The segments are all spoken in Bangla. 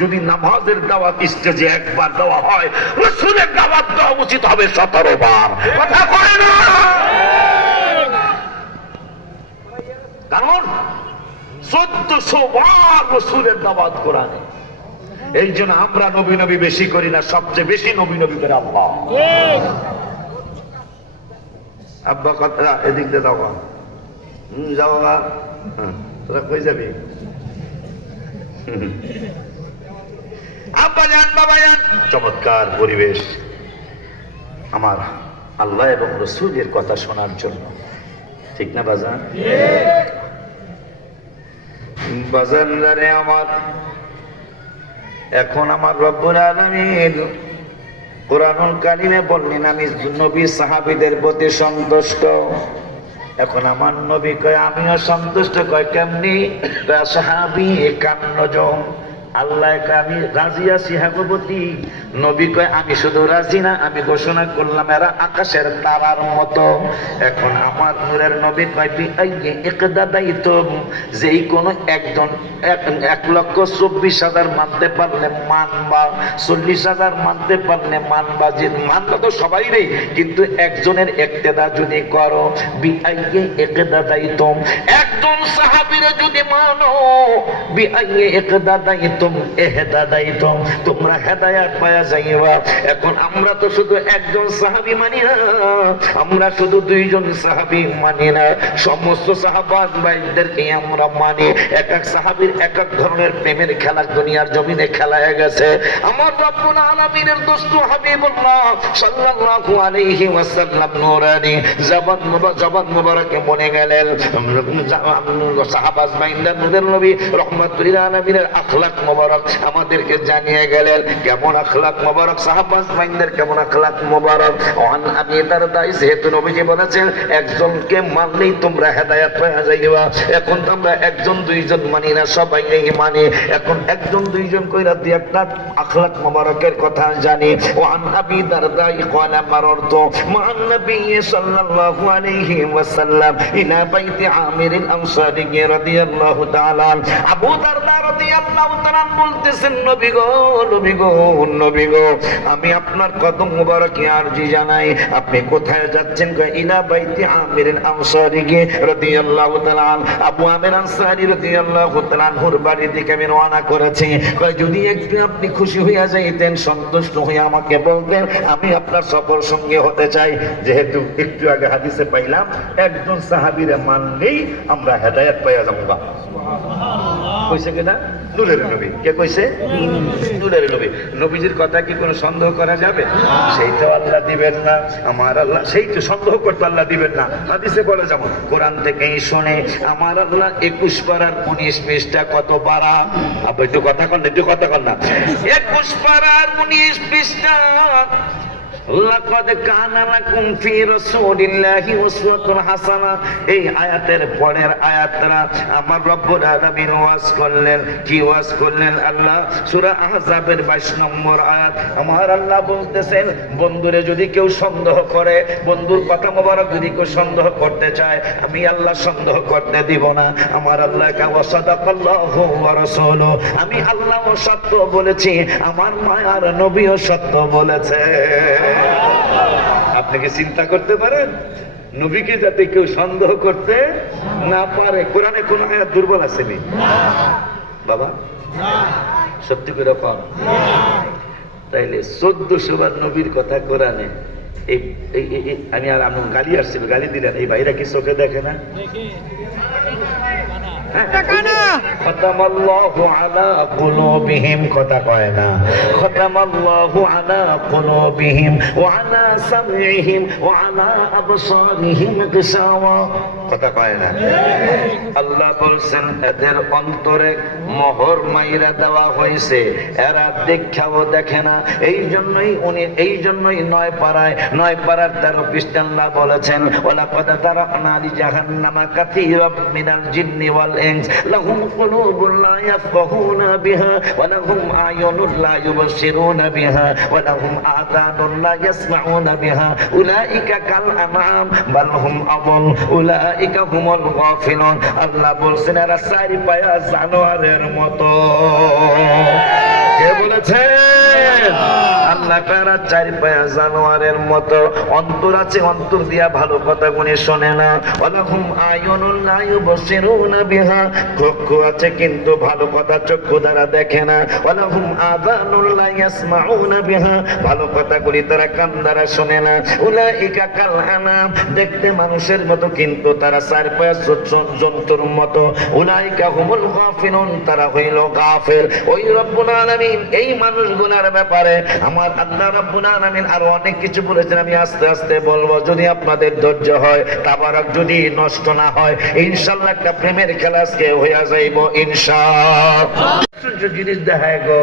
যদি নামাজের দাওয়াত স্টেজে একবার দেওয়া হয়, রাসূলের দাওয়াত দেওয়া উচিত হবে 17 বার। কথা কয় না? কারণ 1400 বার রাসূলের দাওয়াত কোরআনে। এই জন্য আমরা নবী নবী বেশি করি না, সবচেয়ে বেশি নবী নবী করে আল্লাহ। আব্বা কথা এদিক দিয়ে দাও, যাও তোরা কই যাবি? আব্বা যান, বাবা যান। চমৎকার পরিবেশ আমার আল্লাহ এবং রাসূলের কথা শোনার জন্য, ঠিক না বাজান? বাজানদারে আমার, এখন আমার রব্বুল আলামিন কোরআনুল কারিমে বললেন আমি নবী সাহাবীদের প্রতি সন্তুষ্ট। এখন আমার নবী কয় আমিও সন্তুষ্ট। কয় কেমনি? সাহাবী 51 জন। আল্লাহ আমি রাজি আছি হাগবতী। নবী কয় আমি শুধু রাজি না, আমি ঘোষণা করলাম এরা আকাশের তারার মতো। এখন আমার নূরের নবী কয় ইকদাদাইতুম, যেই কোন একজন 1,24,000 মানতে পারলে মানবা, 40,000 মানতে পারলে মানবা। যে মানবা তো সবাই নেই, কিন্তু একজনের ইক্তেদা যদি করো, ইকদাদাইতুম, একজন সাহাবীরে যদি মানো, ইকদাদাইতুম ইহদাদাইতুম, তোমরা হেদায়েত পাওয়া যাইবা। এখন আমরা তো শুধু একজন সাহাবী মানি না, আমরা শুধু 2 জন সাহাবী মানি না, সমস্ত সাহাবাজ ভাইদেরকে আমরা মানি। এক এক সাহাবীর এক এক ধরনের প্রেমের খেলা দুনিয়ার জমিনে খেলায় গেছে। আমার রব্বুল আলামিনের দোস্ত হাবিবুল্লাহ সাল্লাল্লাহু আলাইহি ওয়াসাল্লাম নূরানি জবান মুবারকে বলে গেলেন, সাহাবাজ ভাইদের নূরের নবী রাহমাতুল লিল আলামিনের আখলাক মুবারক আমাদেরকে জানিয়ে গেলেন। কেমন আখলাক মুবারক সাহাবাজ ভাইদের, কেমন আখলাক মুবারক। ওয়ান আবি দারদা, যেহেতু নবীজি বলেছেন একজনকে মানলেই তোমরা হেদায়েত পেয়ে যাইবা। এখন তো আমরা 1 2 জন মানি না, সবাই মানি। এখন 1 2 জন কইরা দুই একটা আখলাক মুবারকের কথা জানি। ওয়ান আবি দারদা ক্বালা মাররতু মান নবী সাল্লাল্লাহু আলাইহি ওয়াসাল্লাম ইলা বাইতি আমির আল-আনসারী রাদিয়াল্লাহু তাআলা। আবু দারদা রাদিয়াল্লাহু তাআলা বলতেছেন, নবী গো, নবী গো, নবী গো, আমি আপনার কদম মুবারকে আরজি জানাই। আপনি কোথায় যাচ্ছেন? কয় ইলা বাইতি আমির আল-আনসারী রাদিয়াল্লাহু তাআলা। আবু আমির আনসারী রাদিয়াল্লাহু তাআলা ওর বাড়ির দিকে আমি রওনা করেছি। কয় যদি একটু আপনি খুশি হইয়া যাইতেন, সন্তুষ্ট হইয়া আমাকে বলতেন, আমি আপনার সফর সঙ্গে হতে চাই। যেহেতু একটু আগে হাদিসে পাইলাম একজন সাহাবীরে মানলেই আমরা হেদায়েত পাইয়া যাবো। কইছে কিনা? নূরের নবী। কে কইছে? নূরের নবী। নবীজির কথা কি কোনো সন্দেহ করা যাবে? সেইটা আল্লাহ দিবেন না। আমার আল্লাহ সেই তো সন্দেহ করতে আল্লাহ দিবেন না। হাদিসে বলে যেমন কোরআন থেকেই শুনে আমার আল্লাহ 21 পারার 19 পৃষ্ঠা কত পারা? আপনি একটু কথা কন, একটু কথা কন না। 21 পারার 19 পৃষ্ঠা লাকাদ কানা লাকুম ফি রাসূলিল্লাহি উসওয়াতুন হাসানাহ। এই আয়াতের পরের আয়াতটা আমার রব্বুল আলামিন ওয়াজ করলেন। কি ওয়াজ করলেন? আল্লাহ সূরা আহজাবের 22 নম্বর আয়াত। আমার আল্লাহ বলতেছেন, বন্ধুরে যদি কেউ সন্দেহ করে, বন্ধুর কথা মোবারক যদি কেউ সন্দেহ করতে চায়, আমি আল্লাহ সন্দেহ করতে দিব না। আমার আল্লাহ ওয়া সাদাকাল্লাহু ওয়া রাসূলুহু, আমি আল্লাহ সত্য বলেছি, আমার মায়ার নবীও সত্য বলেছে। আপনি কি চিন্তা করতে পারেন নবীকে যাতে কেউ সন্দেহ করতে না পারে? কোরআনে কোন আয়াত দুর্বল আসেনি বাবা? সত্যি করে কম। তাইলে 1400 বার নবীর কথা কোরআনে। আমি আর আমি গালি আসছিল, গালি দিলেন। এই ভাইরা কি চোখে দেখে না? খতামাল্লাহু আলা কুলুবিহিম, কথা কয় না। খতামাল্লাহু আলা কুলুবিহিম ওয়া আলা সামইহিম ওয়া আলা আবসারিহিম গিশাওয়া, কথা কয় না। আল্লাহ বলছেন এদের অন্তরে মোহর মাইরা দেওয়া হয়েছে, এরা দেখাও দেখে না। এই জন্যই 9 পারার 13 পৃষ্ঠা আল্লাহ বলেছেন ওয়ালাকাদ তারাকনা লি জাহান্নামা কাসীরাম মিনাল জিন্নি ওয়াল ইনস লাহুম কুলুবুন লা ইয়াফকাহুনা বিহা ওয়া লাহুম আ'য়ুনুন লা ইউবশিরুনা বিহা ওয়া লাহুম আযানুন লা ইয়াসমাউনা বিহা উলাইকা কাল আনআম বাল হুম আদল উলাইকা হুমুল গাফিলুন। আল্লাহ বলছেন এরা চারি পায়া জানোয়ারের মতো। কে বলেছেন? আল্লাহ তাআলা চারি পায়া জানোয়ারের মতো। অন্তর আছে, অন্তর দিয়া ভালো কথা গুনি শোনে না। ওয়ালাহুম আয়ুনুন লা ইউবশিরুনা বিহা, চক্ষু আছে কিন্তু ভালো কথা চক্ষু দ্বারা দেখে না। ওয়ালাহুম আযানুন লা ইয়াসমাউনা বিহা, ভালো কথা গুলি তারা কান দ্বারা শোনে না। উলাইকা কাল আনাম, দেখতে মানুষের মতো কিন্তু তারা চার পায়া জন্তুর মতো। উলাইকা হুমুল গাফিলুন, তারা হইল গাফিল। ওই রব্বুল আলামিন এই মানুষগুলোর ব্যাপারে আমার আল্লাহ রব্বুল আলামিন আরো অনেক কিছু বলেছেন। আমি আস্তে আস্তে বলবো, যদি আপনাদের ধৈর্য হয়, তাবারক যদি নষ্ট না হয়, ইনশাআল্লাহ একটা প্রেমের খেলা আজকে হইয়া যাইব ইনশাআল্লাহ। জিনিস দেখায় গো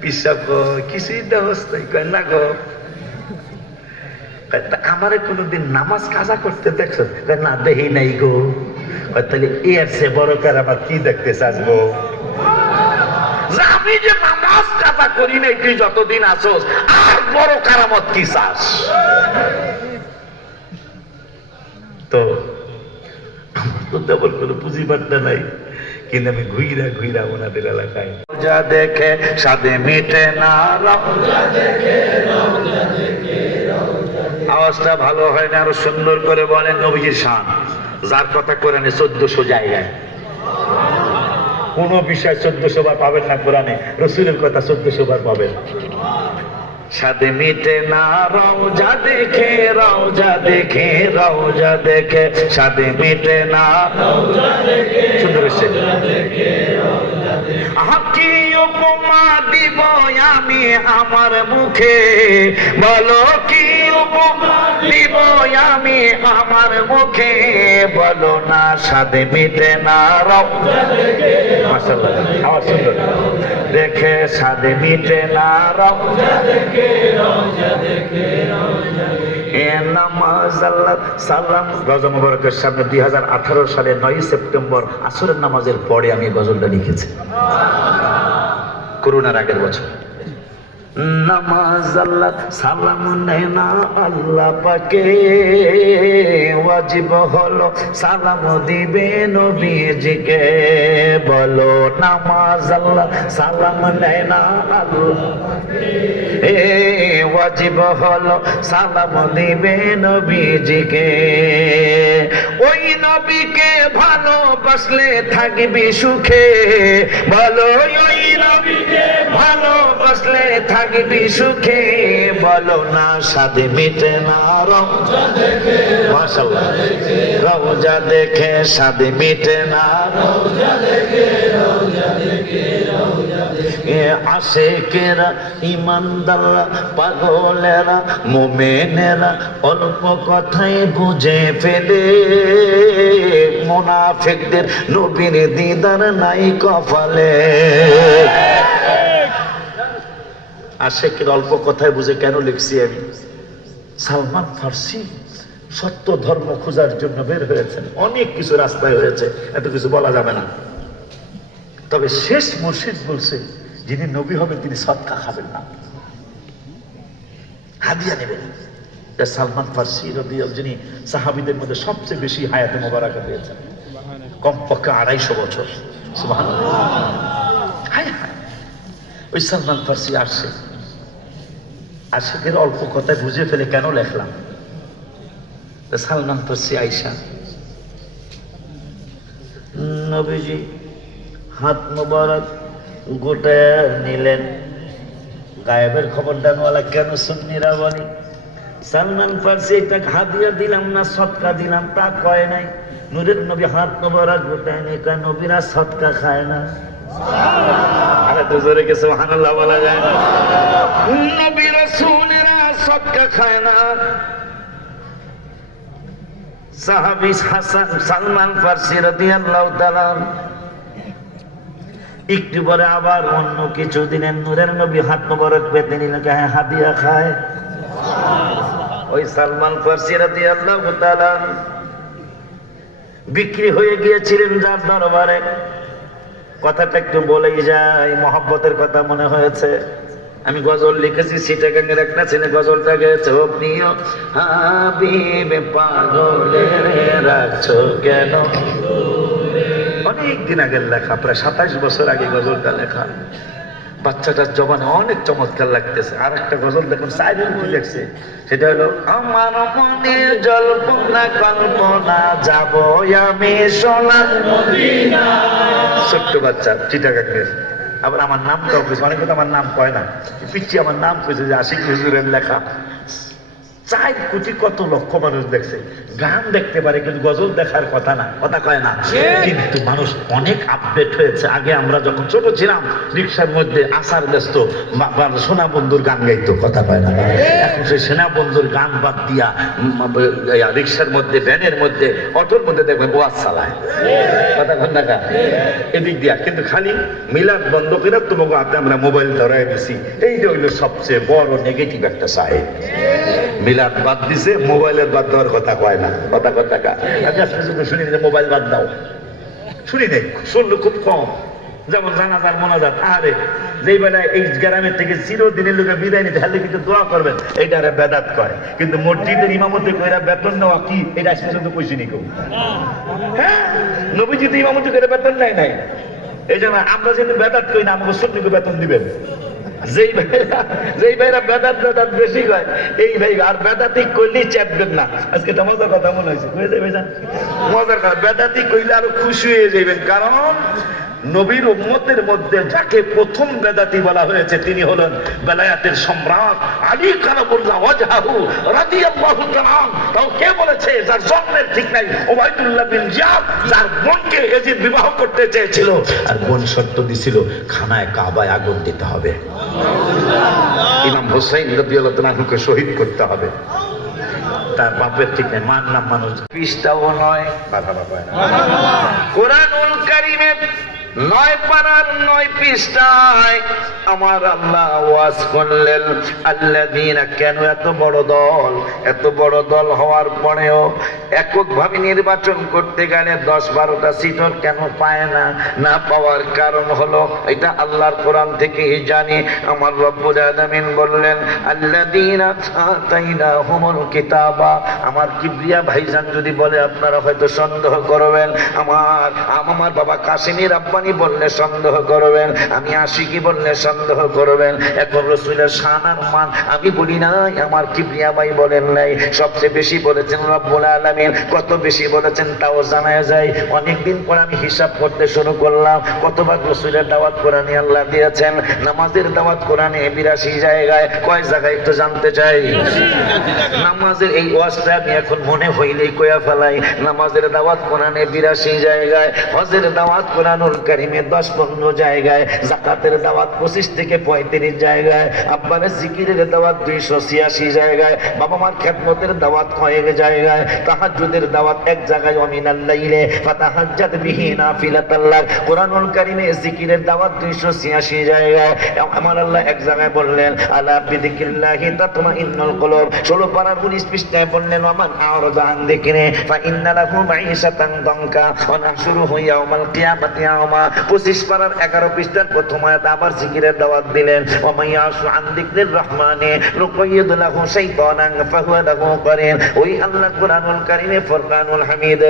পিসাব কিছুই দেবস্থাই কয় না গো। আমারে কোনোদিন নামাজ কাজা করতে দেখছো? না দেখি নাই গো। তাহলে এর সে বড় কারামাত কি দেখতে চাস গো? আমি যে নামাজ কাজা করি নাই তুই যতদিন আসোস, আর বড় কারামত কি চাস? তো তেমন কোনো পুঁজি বাট্টা নাই, কিন্তু আমি ঘুইরা ঘুইরা ওনাদের এলাকায় যা দেখে সাদে মিটে না। আওয়াজটা ভালো হয় না, আরো সুন্দর করে বলেন। নবীজির শান, যার কথা কোরআনে 1400 জায়গায়, কোন বিষয় 1400 বার পাবেন না কোরআনে, রাসূলের কথা 1400 বার পাবেন। সাদে মিটে না রওজা দেখে, রওজা দেখে, রওজা দেখে, সাদে মিটে না রওজা দেখে, সুন্দর হচ্ছে। কি উপমা দিব আমি আমার মুখে, বলো কি উপমা দিব আমি আমার মুখে, বলো না সাদে মিটে না রওজা দেখে, মাশাআল্লাহ আওয়াজ সুন্দর, দেখে সাদে মিটে না রওজা দেখে, রওজা দেখে, রওজা দেখে। এ নামাজ আল্লাহ সালাম রওজা মুবারকের সামনে 2018 সালের 9 সেপ্টেম্বর আসরের নামাজের পরে আমি গজলটা লিখেছি, করোনার আগের বছর। নামাজ আল্লাহ সালাম নেয় না আল্লাহ পাকে, ওয়াজিব হলো সালাম দিবে নবীজিকে, বলো নামাজ আল্লাহ সালাম নেয় না আল্লাহ পাকে, ওয়াজিব হলো সালাম দিবে নবীজিকে। ওই নবীকে ভালোবাসলে থাকবি সুখে, বলো ওই নবীকে ভালোবাসলে থাকবি সুখে, বলো না সাদে মিটে না রওজা দেখে, মাশাআল্লাহ রওজা দেখে সাদে মিটে না রওজা দেখে, রওজা দেখে, রওজা দেখে। আশিকেরা ইমানদাররা পাগলেরা মুমিনেরা অল্প কথায় বুঝে ফেলে, মুনাফিকদের নবীর দিদার নাই কপালে। আশিকের অল্প কথায় বুঝে কেন লিখছি আমি? সালমান ফার্সি সত্য ধর্ম খোঁজার জন্য বের হয়েছেন, অনেক কিছু রাস্তায় হয়েছে, এত কিছু বলা যাবে না। তবে শেষ মুর্শিদ বলছে যিনি নবী হবে তিনি সদকা খাবেন না, হাদিয়া নেবেন। সালমান ফার্সি রাদিয়াল্লাহু, যিনি সাহাবীদের মধ্যে সবচেয়ে বেশি হায়াতে মোবারকা পেয়েছেন, কমপক্ষে 250 বছর। সুবহানাল্লাহ, হায় হায়। ওই সালমান ফার্সি আসছে, আশিকের অল্প কথায় বুঝে ফেলে কেন লেখলাম। সালমান ফার্সি আইসা নবীজি হাত মোবারক গোটায় নিলেন। গায়েবের খবর ডানওয়ালা কেন সুন্নিরা বলি সালমান ফার্সি এটা হাদিয়া দিলাম না সদকা দিলাম তা কয় নাই। নূরের নবী হাত মোবারক গোটায় নিয়ে কয় নবীরা সদকা খায় না। আরে তো জোরে কে সুবহানাল্লাহ বলা যায় না? নবী রাসূলেরা সদকা খায় না। সাহাবী হাসান সালমান ফার্সি রাদিয়াল্লাহু তাআলা একটু পরে আবার অন্য কিছু দিনের নূরের নবী হাত মোবারক পেতে নিলেন, হাদিয়া খায়। ওই সালমান ফার্সি রাদিয়াল্লাহু তাআলা বিক্রি হয়ে গিয়েছিলেন যার দরবারে। কথাটা একটু বলেই যায়, মহব্বতের কথা মনে হয়েছে। আমি গজল লিখেছি, চিটাগাঙ্গের একটা ছেলে গজলটা গেয়েছে, ও প্রিয় হাবিব পাগলে রাখছো কেন। অনেক দিন আগের লেখা, প্রায় 27 বছর আগে গজলটা লেখা। বাচ্চাটার জবানে অনেক চমৎকার লাগতেছে। আর একটা গজল দেখুন, সাইলেন্ট দেখছে, সেটা হলো আমার মনের জল্পনা কল্পনা যাব আমি সোনার মদিনা। ছোট্ট বাচ্চা চিটাগাঙ্গের, আবার আমার নামটাও কইছে, অনেকে তো আমার নাম কয় না, পিচ্ছি আমার নাম কইছে যে আশিক হুজুরের লেখা। 4 কোটি কত লক্ষ মানুষ দেখছে, গান দেখতে পারে কিন্তু গজল দেখার কথা না, কথা কয় না। কিন্তু মানুষ অনেক আপডেট হয়েছে। আগে আমরা যখন ছোট ছিলাম রিক্সার মধ্যে আসার ব্যস্ত সোনা বন্ধুর গান গাইতো, কথা কয় না। এখন সেই সোনা বন্ধুর গান বাদ দিয়া রিক্সার মধ্যে, ভ্যানের মধ্যে, অটোর মধ্যে দেখবেন ওয়াজ চালায়, কথা কয় না। এদিক দিয়া কিন্তু খালি মিলাদ বন্ধ করে তোমাকে হাতে আমরা মোবাইল ধরাই দিছি। এই যে হইলো সবচেয়ে বড় নেগেটিভ একটা সাইড। মিলাদ বাদ দিছে, মোবাইলের বাদ দেওয়ার কথা কয় না, কথা কথা। আমি আজকে শুধু শুনি যে মোবাইল বাদ দাও, শুনি নেই, শুনলো খুব কম। যেমন জানাজার মোনাজাত, আরে যেই বেলায় এই গ্রামের থেকে চিরদিনের লোকে বিদায় নিতে হলে কিন্তু দোয়া করবেন, এইটা বেদাত কয়। কিন্তু মসজিদের ইমামতি কইরা বেতন নেওয়া কি, এটা আজকে শুধু কইছি নি কেউ। হ্যাঁ, নবীজি তো ইমামতি করে বেতন নেয় নাই। এই জন্য আমরা যেহেতু বেদাত কই না, আমাকে সত্যি বেতন দিবেন। যেই ভাইরা বেদাত বেশি হয়, এই ভাই আর বেদাতি কইলেই চাপবেন না। আজকে তো মজার কথা মনে হয়েছে, মজার কথা। বেদাতি কইলে আরো খুশি হয়ে যাবেন, কারণ নবীর উম্মতের মধ্যে যাকে প্রথম বেদাতি বলা হয়েছে তিনি হলেন বেলায়াতের সম্রাট আলী কারামুল্লাহ ওয়াজহাহু রাদিয়াল্লাহু তাআলা। তাও কে বলেছে? যার জন্মের ঠিক নাই, ওবাইদুল্লাহ বিন জিয়াদ, যার বোনকে ইয়াজিদ বিবাহ করতে চেয়েছিল, আর বোন শর্ত দিছিল খানায় কাবায় আগুন দিতে হবে, ইমাম হুসাইন রাদিয়াল্লাহু তাআলাকে শহীদ করতে হবে। তার বাপের ঠিক নাই, মার নাম মানুষ পৃষ্ঠাও নয়, বাধা বাবা। কোরআনুল কারীমের 9 পারার 9 পৃষ্ঠায় আমার আল্লাহ ওয়াজ করলেন, আল্লাযীনা, কেন এত বড় দল হওয়ার পরেও এককভাবে নির্বাচন করতে গেলে 10-12টা সিটও কেন পায় না? না পাওয়ার কারণ হলো, এটা আল্লাহর কোরআন থেকেই জানি। আমার রব্বুল আলামিন বললেন, আল্লাযীনা আতাইনাহুমুল কিতাবা। আমার কিবরিয়া ভাইজান যদি বলে আপনারা হয়তো সন্দেহ করবেন, আমার বাবা কাশিমের আব্বানি বললে সন্দেহ করবেন, আমি আশিকি বললে সন্দেহ করবেন। এখন রাসূলের শান আর মান আমি বলি নাই, আমার কিবরিয়া ভাই বলেন নাই। সবচেয়ে বেশি বলেছেন রব্বুল আলামিন। কত বেশি বলেছেন তাও জানা যায়। অনেকদিন পর আমি হিসাব করতে শুরু করলাম কতবার রাসূলের দাওয়াত কোরআনে আল্লাহ দিয়েছেন। নামাজের দাওয়াত কোরআনে 82 জায়গায়, কয় জায়গায় একটু জানতে চাই? নামাজের এই ওয়াজটা আমি এখন মনে হইলেই কইয়া ফেলাই। নামাজের দাওয়াত কোরআনে 82 জায়গায়, হজের দাওয়াত কোরআনুল কারীমে 10-15 জায়গায়, যাকাতের দাওয়াত 25 থেকে 35 জায়গায়, আব্বারের জিকিরের দাওয়াত 286 জায়গায়, বাবা মার খেদমতের দাওয়াত কয়েক জায়গায়, তাহাজ্জুদের দাওয়াত এক জায়গায়, ওয়ামিনাল লাইলে ফাতাহাজ্জাদ বিহি নাফিলাতাল লাক। কোরআনুল কারীমে জিকিরের দাওয়াত 286 জায়গায়। আমার আল্লাহ এক জায়গায় বললেন, আলা বিযিকিরিল্লাহি তাতমাইন্নুল কুলুব। 16 পারার 19 পৃষ্ঠায় বললেন, ওয়ামান আ'রাদা আন যিকরি ফাইন্না লাহু মাঈশাতান দানকা ওয়া নাহশুরুহু ইয়াওমাল কিয়ামাতি আমা। 25 পারার 11 পৃষ্ঠার প্রথম আয়াত আবার জিকিরের দাওয়াত দিলেন, ওয়া মাইয়াশু আন যিকরির রহমানি নুকাইয়িদ লাহু শাইতানান ফাহুয়া লাহু কারিন। ওই আল্লাহ কোরআনুল কারীমে ফুরকানুল হামিদ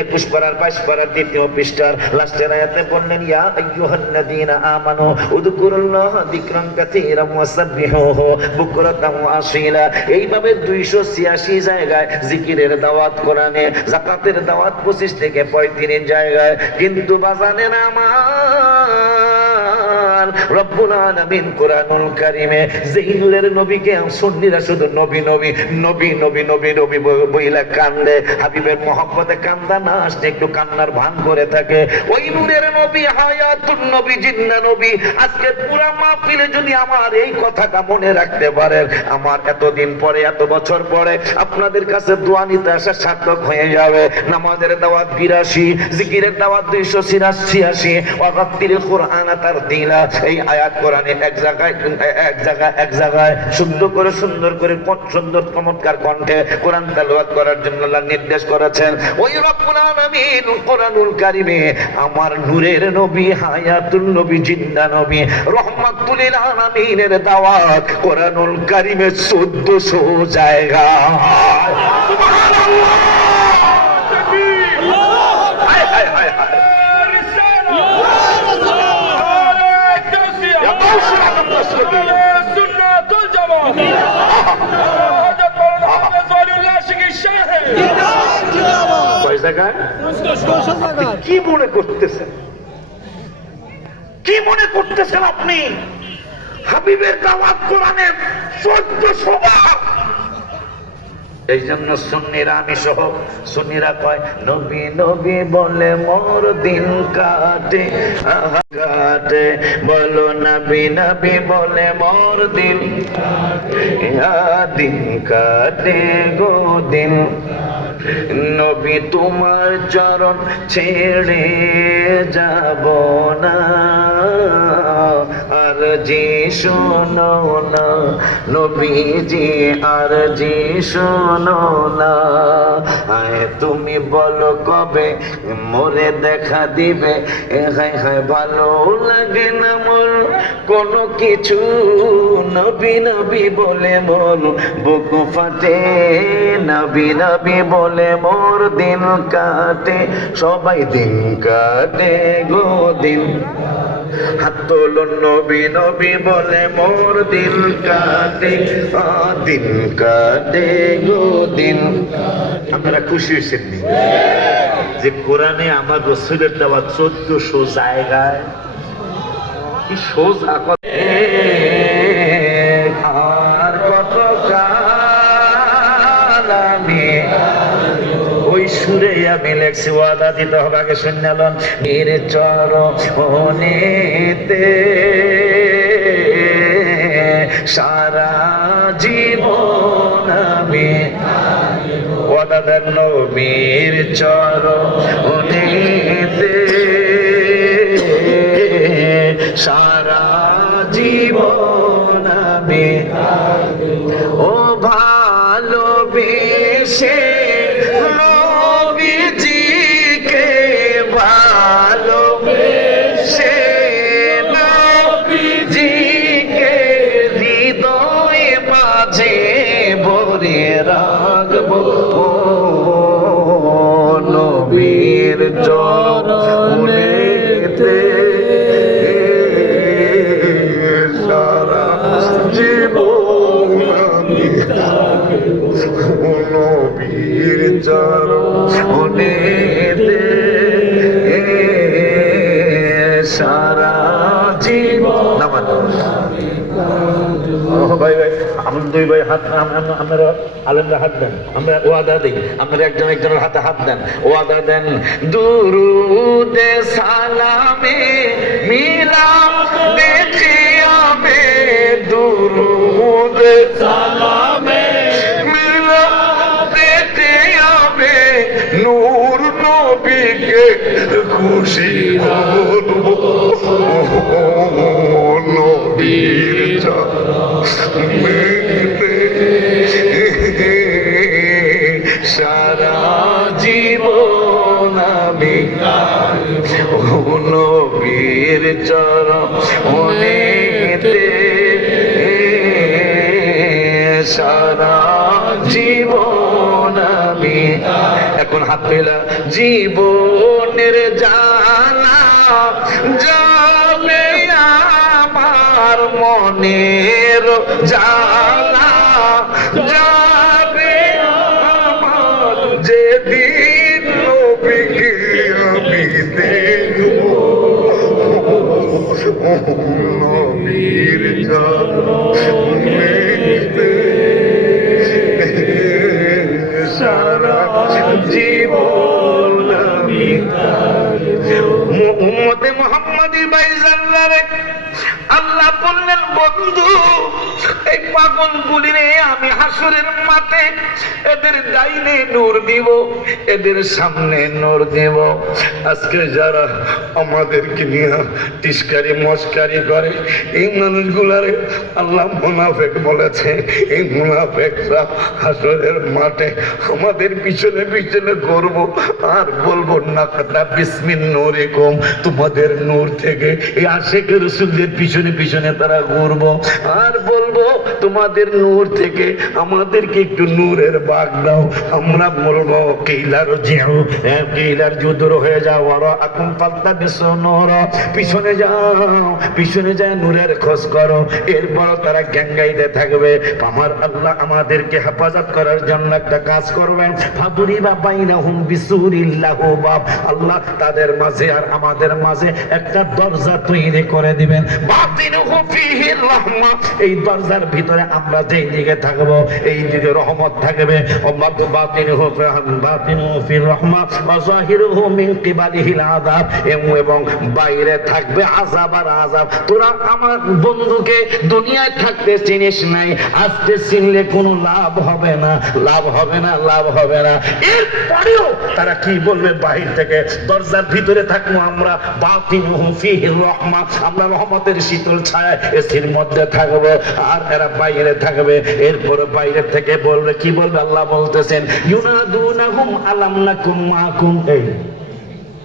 21 পারার 22 পারার দ্বিতীয় পৃষ্ঠার লাস্টের আয়াতে বললেন, ইয়া আইয়ুহাল্লাযীনা আমানু উযকুরুল্লাহা যিকরান কাসীরান ওয়াসাব্বিহুহু বুকরাতান ওয়া আসীলা। এইভাবে 286 জায়গায় জিকিরের দাওয়াত কোরআনে, যাকাতের দাওয়াত 25 থেকে 35 জায়গায়। কিন্তু বাজানের আমার রব্বুল আলামিন কোরআনুল কারীমে যেই নূরের নবীকে সুন্নিরা শুধু নবী নবী নবী নবী নবী নবী বইলা কান্দে, হাবিবের মহব্বতে কান্দা না আসলে একটু কান্নার ভান করে থাকে। ওই নূরের নবী, হায়াতুন নবী, জিন্দা নবী। আজকে পুরা মাহফিলে যদি আমার এই কথাটা মনে রাখতে পারেন, আমার এতদিন পরে, এত বছর পরে আপনাদের কাছে দোয়া নিতে আসা সার্থক হয়ে যাবে। নামাজের দাওয়াত 82, জিকিরের দাওয়াত 286, ওয়ারাত্তিল কুরআন তারতিলা। এই আয়াত কোরআনে এক জায়গায় সুন্দর করে সুন্দর চমৎকার কণ্ঠে কোরআন তেলাওয়াত করার জন্য আল্লাহ নির্দেশ করেছেন। ওই রব্বুল আলামিন কোরআনুল কারীমে আমার নূরের নবী, হায়াতুল নবী, জিন্দা নবী, রহমাতুল লিল আলামিনের দাওয়াত কোরআনুল কারীমে 1400 জায়গা। সুবহানাল্লাহ, হায় হায় হায় হায়। কি মনে করতেছেন, কি মনে করতেছেন আপনি? হাবিবের দাওয়াত কোরআনে 1400 বার। এই জন্য সুন্নিরা, আমি সহ সুন্নিরা কয় নবী নবী বলে মোর দিন কাটে, কাটে বলো নবী নবী বলে মোর দিন, দিন কাটে গো দিন। নবী তোমার চরণ ছেড়ে যাব না, আর জি শোনো না নবীজি, আর জি শোনো না। আয় তুমি বলো কবে মোরে দেখা দিবে, হায় হায় ভালো লাগে না মোর কোনো কিছু, নবী নবী বলে মোর বুক ফাটে, নবী নবী বলে মোর দিন কাটে, সবাই দিন কাটে গো দিন। হাত তোলুন, নবী নবী বলে মোর দিন কাটে, দিন কাটে গো দিন। আপনারা খুশি হয়েছেন যে কোরআনে আমার রাসূলের দেওয়া 1400 জায়গায় কি সোজা কথা। আর কত কাল আমি ওই সুরে আমি লেখছি, ওয়াদা দিতে হবে আগে শুনলাম। এর চরণেতে সারা জীবন আমি, ওয়াদা দেন নবীর চরণেতে সারা জীবন আমি, ও ভালোবেসে নবীজিকে, ভালোবেসে নবীজিকে হৃদয় মাঝে ভরে রাখবো, নবীর চরণেতে সারা জীবন আমি থাকবো, নবীর চরণেতে সারা জীবন। ভাই ভাই আমার দুই ভাই হাত, আমরা আলেমরা হাত দেন, আমরা ওয়াদা দিই, আপনারা একজন একজনের হাতে হাত দেন, ওয়াদা দেন। দুরুদে সালামে মিলাম দেখিয়ামে, দুরুদে সালামে মিলাম দেখিয়ামে, নূর নবীকে খুশি বলবো, নবীর চরণেতে সারা জীবন আমি, নবীর চরণেতে সারা জীবন আমি। এখন হাত পেলা, জীবনের জানা যাবে আমার, মনের জানা যাবে আমার, যেদিন নবীকে আমি দেখবো, নবীর চরণেতে সারা জীবন আমি উম্মতে মুহাম্মাদি ভাইজানরা রে, আল্লাহ বললেন বন্ধু এই পাগল গুলিরে আমি হাসরের মাঠে এদের ডাইনে নূর দিব, এদের সামনে নূর দেব। আজকে যারা আমাদেরকে নিয়ে টিস্কারি মস্কারি করে এই মানুষগুলারে আল্লাহ মুনাফিক বলেছে। এই মুনাফিকরা হাসরের মাঠে আমাদের পিছনে পিছনে করব আর বলবো না কথা বিসমিন নূরিকুম, তোমাদের নূর থেকে এই আশিক রাসূলের পিছনে পিছনে তারা ঘুরবো আর বলবো তোমাদের নূর থেকে আমাদেরকে একটু নূরের বাগ দাও। আমরা বলবো কিলার জিউ, কিলার জুদুর হয়ে যাও, আর আকুম পাল্টা বিসো নূর, পিছনে যাও, পিছনে যায় নূরের খোঁজ করো। এরপর তারা গ্যাঙ্গাইতে থাকবে। আমার আল্লাহ আমাদেরকে হেফাজত করার জন্য একটা কাজ করবেন। ফাদুরিবা বাইনাহুম বিসুরিল্লাহু বাব, আল্লাহ তাদের মাঝে আর আমাদের মাঝে একটা দরজা তৈরি করে দিবেন। বাতিনুহু ফীহি রাহমা, এই দরজার ভিতরে আমরা যেই দিকে থাকবো এই দিকে রহমত থাকবে। বাতিনুহু ফীহি রাহমা ওয়া যাহিরুহু মিন কিবালিহিল আযাব, এবং বাইরে থাকবে আযাব আর আযাব। তোরা আমার বন্ধুকে দুনিয়ায় থাকতে চিনিস নাই, আজকে চিনলে কোনো লাভ হবে না, লাভ হবে না, লাভ হবে না। এরপরেও তারা কি বলবে? বাহির থেকে দরজার ভিতরে থাকবো আমরা, বাতিনুহু ফীহি রাহমা, আমরা রহমতের শীতল ছায়া এসির মধ্যে থাকবো, আর এরা বাইরে থাকবে। এরপরে বাইরে থেকে বলবে, কি বলবে? আল্লাহ বলতেছেন ইউনাদুনাহুম আলাম নাকুম মাকুম, এই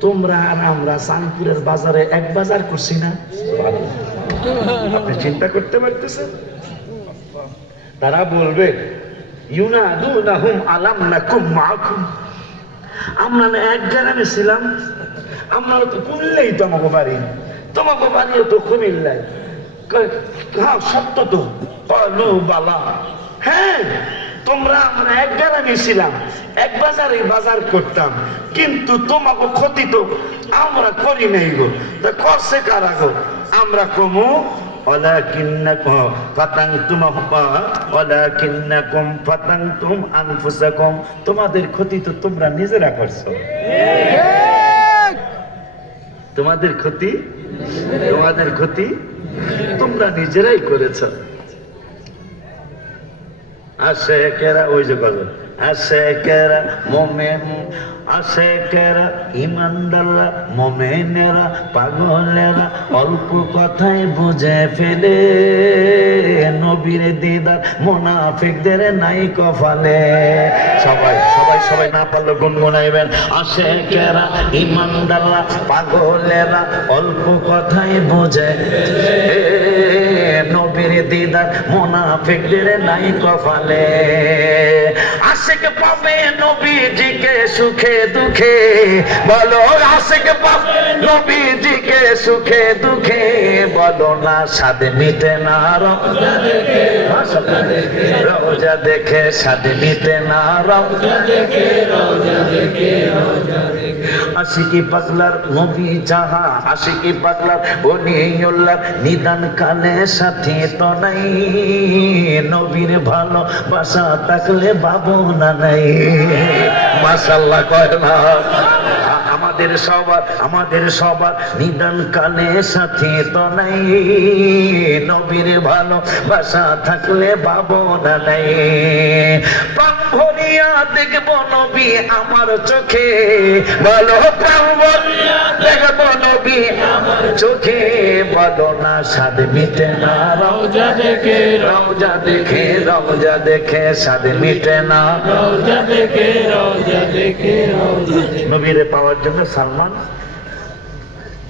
তোমরা আর আমরা চাঁদপুরের বাজারে এক বাজার করছি না? আপনি চিন্তা করতে পারতেছেন? তারা বলবে ইউনাদুনাহুম আলাম নাকুম মাকুম, আমরা না এক গ্রামে ছিলাম? আমরা তো কুমিল্লাই, তোমাকে বাড়ি, তোমাকে বাড়িও তো কুমিল্লায়। হ্যাঁ সত্য তো, বলো বালা, হ্যাঁ তোমরা আমরা এক গ্রামে ছিলাম, এক বাজারে বাজার করতাম, কিন্তু তোমাকে ক্ষতি তো আমরা করি নাই গো। তা করছে কারা গো? আমরা কমু ওয়ালাকিন্নাকুম ফাতানতুম আনফুসাকুম, তোমাদের ক্ষতি তো তোমরা নিজেরা করছো। তোমাদের ক্ষতি, তোমাদের ক্ষতি তোমরা নিজেরাই করেছো। আশেকেরা, ওই যে গজল, আশেকেরা মোমেন, আশেকেরা ইমানদাররা, মোমেনেরা পাগলেরা অল্প কথায় বুঝে ফেলে, নবীর দিদার মুনাফিকদের নাই কপালে। সবাই সবাই সবাই না পারলে গুনগুনাইবেন। আশেকেরা ইমানদাররা পাগলেরা অল্প কথায় বুঝে, নবীর দিদার মুনাফিকদের নাই কপালে। আশিক পাবে নবীজিকে সুখে দুঃখে, বলো আশিক পাবে নবীজিকে সুখে দুঃখে, বলো না স্বাদ মিটে না রওজা দেখে, রওজা দেখে স্বাদ মিটে না রওজা দেখে, রওজা দেখে, রওজা দেখে। আশিকি পাগলার নবী যাহা, আশিকি পাগলার ওলিউল্লাহ নিদান কালে সাথী তো নাই, নবীর ভালোবাসা থাকলে ভাবনা নাই। মাশাআল্লাহ কয় না? আমাদের সবার নিদান কালে সাথী তো নাই, নবীর ভালোবাসা থাকলে ভাবনা নাই। প্রাণ ভরিয়া দেখবো নবী আমার চোখে, বলো প্রাণ ভরিয়া দেখবো নবী আমার চোখে, বলো না স্বাদ মিটে না রওজা দেখে, রওজা দেখে, রওজা দেখে স্বাদ মিটে না রওজা দেখে, রওজা দেখে, রওজা দেখে। নবীরে পাওয়ার জন্য সালমান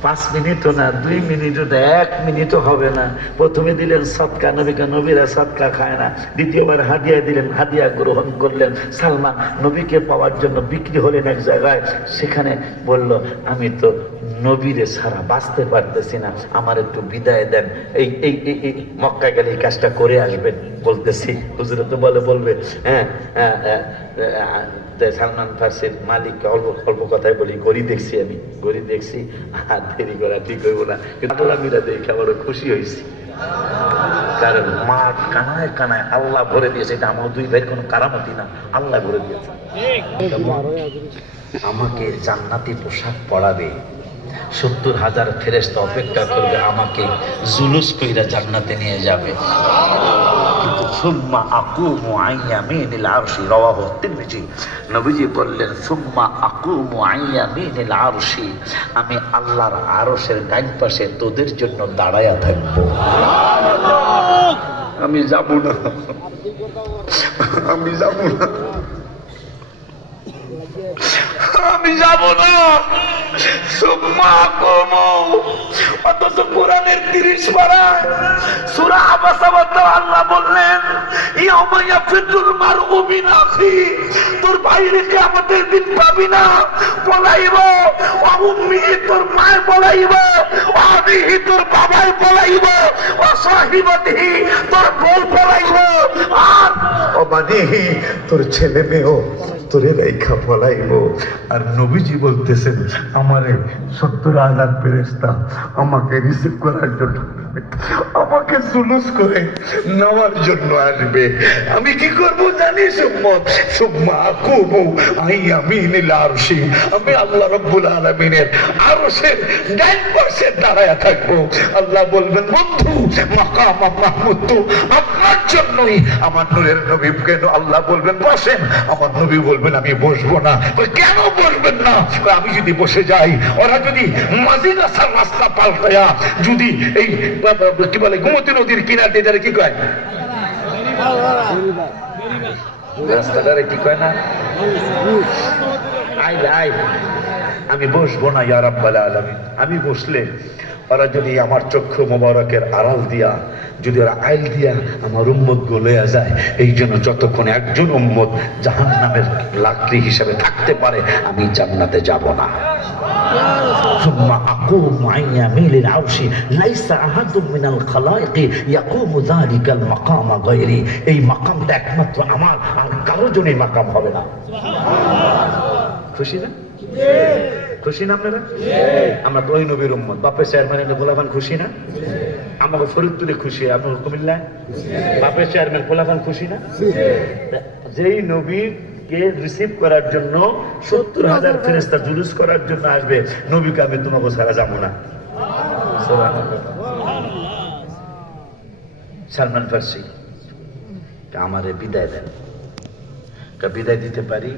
5 মিনিটও না, 2 মিনিটও না, 1 মিনিটও হবে না। প্রথমে দিলেন সদকা, নবীকে, নবীরা সদকা খায় না। দ্বিতীয়বার হাদিয়া দিলেন, হাদিয়া গ্রহণ করলেন। সালমান নবীকে পাওয়ার জন্য বিক্রি হলেন এক জায়গায়, সেখানে বলল আমি তো নবীরে ছাড়া বাঁচতে পারতেছি না, আমার একটু বিদায় দেন, এই এই এই মক্কা গেলে এই কাজটা করে আসবেন। বলতেছি হুজুরে তো বলবে হ্যাঁ। সালমান ফার্সির মালিককে অল্প অল্প কথায় বলি, গড়ি দেখছি, আমি গড়ি দেখছি, আর দেরি করা ঠিক হইব না, কিন্তু আমিরা দেখে আবারও খুশি হয়েছি। কারণ মাঠ কানায় কানায় আল্লাহ ভরে দিয়েছে, এটা আমার 2 ভাইয়ের কোনো কারামতি না, আল্লাহ ভরে দিয়েছে। আমাকে জান্নাতি পোশাক পরাবে, 70,000 ফেরেশতা অপেক্ষা করবে, আমাকে জুলুস কইরা জান্নাতে নিয়ে যাবে। সুম্মা আকুমু আন ইয়ামিনিল আরশি, রাওয়াহু তিরমিজি। নবীজি বললেন সুম্মা আকুমু আন ইয়ামিনিল আরশি, আমি আল্লাহর আরশের ডান পাশে তোদের জন্য দাঁড়ায়া থাকবো। আমি যাব না, আমি যাব না, আমি যাব না। অথচ কোরআনের 30 পারায় সূরা আবাসা আল্লাহ বললেন ইয়াউমা ইয়াফিরুল মারউ মিন আখি, তোর বাইরে কিয়ামতের দিন পাবি না, পলাইব। ওয়া উম্মিহি, তোর মায় পলাইব। ওয়া আবিহি, তোর বাবাই পলাইব। ওয়া সাহিবাতিহি, তোর বউ পলাইব। আর ওয়া বানিহি, তোর ছেলে মেয়েও তোরে রেখা পলাইব। আর নবীজি বলতেছেন আমারে 70,000 ফেরেশতা আমাকে রিসিভ করার জন্য, আমাকে জুলুস করে নেওয়ার জন্য আসবে। আমি কি করবো জানিস উম্মত? সুম্মা আকুমু আন ইয়ামিনিল আরশি, আমি আল্লাহ রাব্বুল আলামিনের আরশের ডান পাশে দাঁড়ায়া থাকবো। আল্লাহ বলবেন বন্ধু মাকাম মাহমুদ তো আপনার জন্যই। আমার নূরের নবী কেন? আল্লাহ বলবেন বসেন। আমার নবী বলবেন আমি বসবো না। কেন বসবেন না? আমি যদি বসে যাই, ওরা যদি মাঝি রাস্তার রাস্তা পাল্টায়া যদি এই কি বলে গোমতী নদীর কিনার দিয়ে কি কয় রাস্তাটারে কি কয় না, আমি বসবো না ইয়া রাব্বাল আলামিন। আমি বসলে ওরা যদি আমার চক্ষু মোবারকের আড়াল দিয়া, যদি ওরা আইল দিয়া আমার উম্মত গলে যায়, এই জন্য যতক্ষণ একজন উম্মত জাহান্নামের লাকড়ি হিসেবে থাকতে পারে আমি জান্নাতে যাব না। ثم أقوم عن يمين العرش ليس أحد من الخلائق يقوم ذلك المقام غيري, এই মাকামটা একমাত্র আমার, আর কারো জন্য মাকাম হবে না। খুশি না? খুশি না আপনারা? আমরা তো ওই নবীর উম্মত। বাপের চেয়ারম্যান গোলাপান খুশি না? আমাকে ফরিদপুরে খুশি, আপনার কুমিল্লায় বাপের চেয়ারম্যান গোলাপান খুশি না? যেই নবীকে রিসিভ করার জন্য 70,000 ফেরেশতা জুলুস করার জন্য আসবে, নবীকে আমি তোমাকে ছাড়া যাবো না। সালমান ফার্সি আমারে বিদায় দেন, বিদায় দিতে পারি?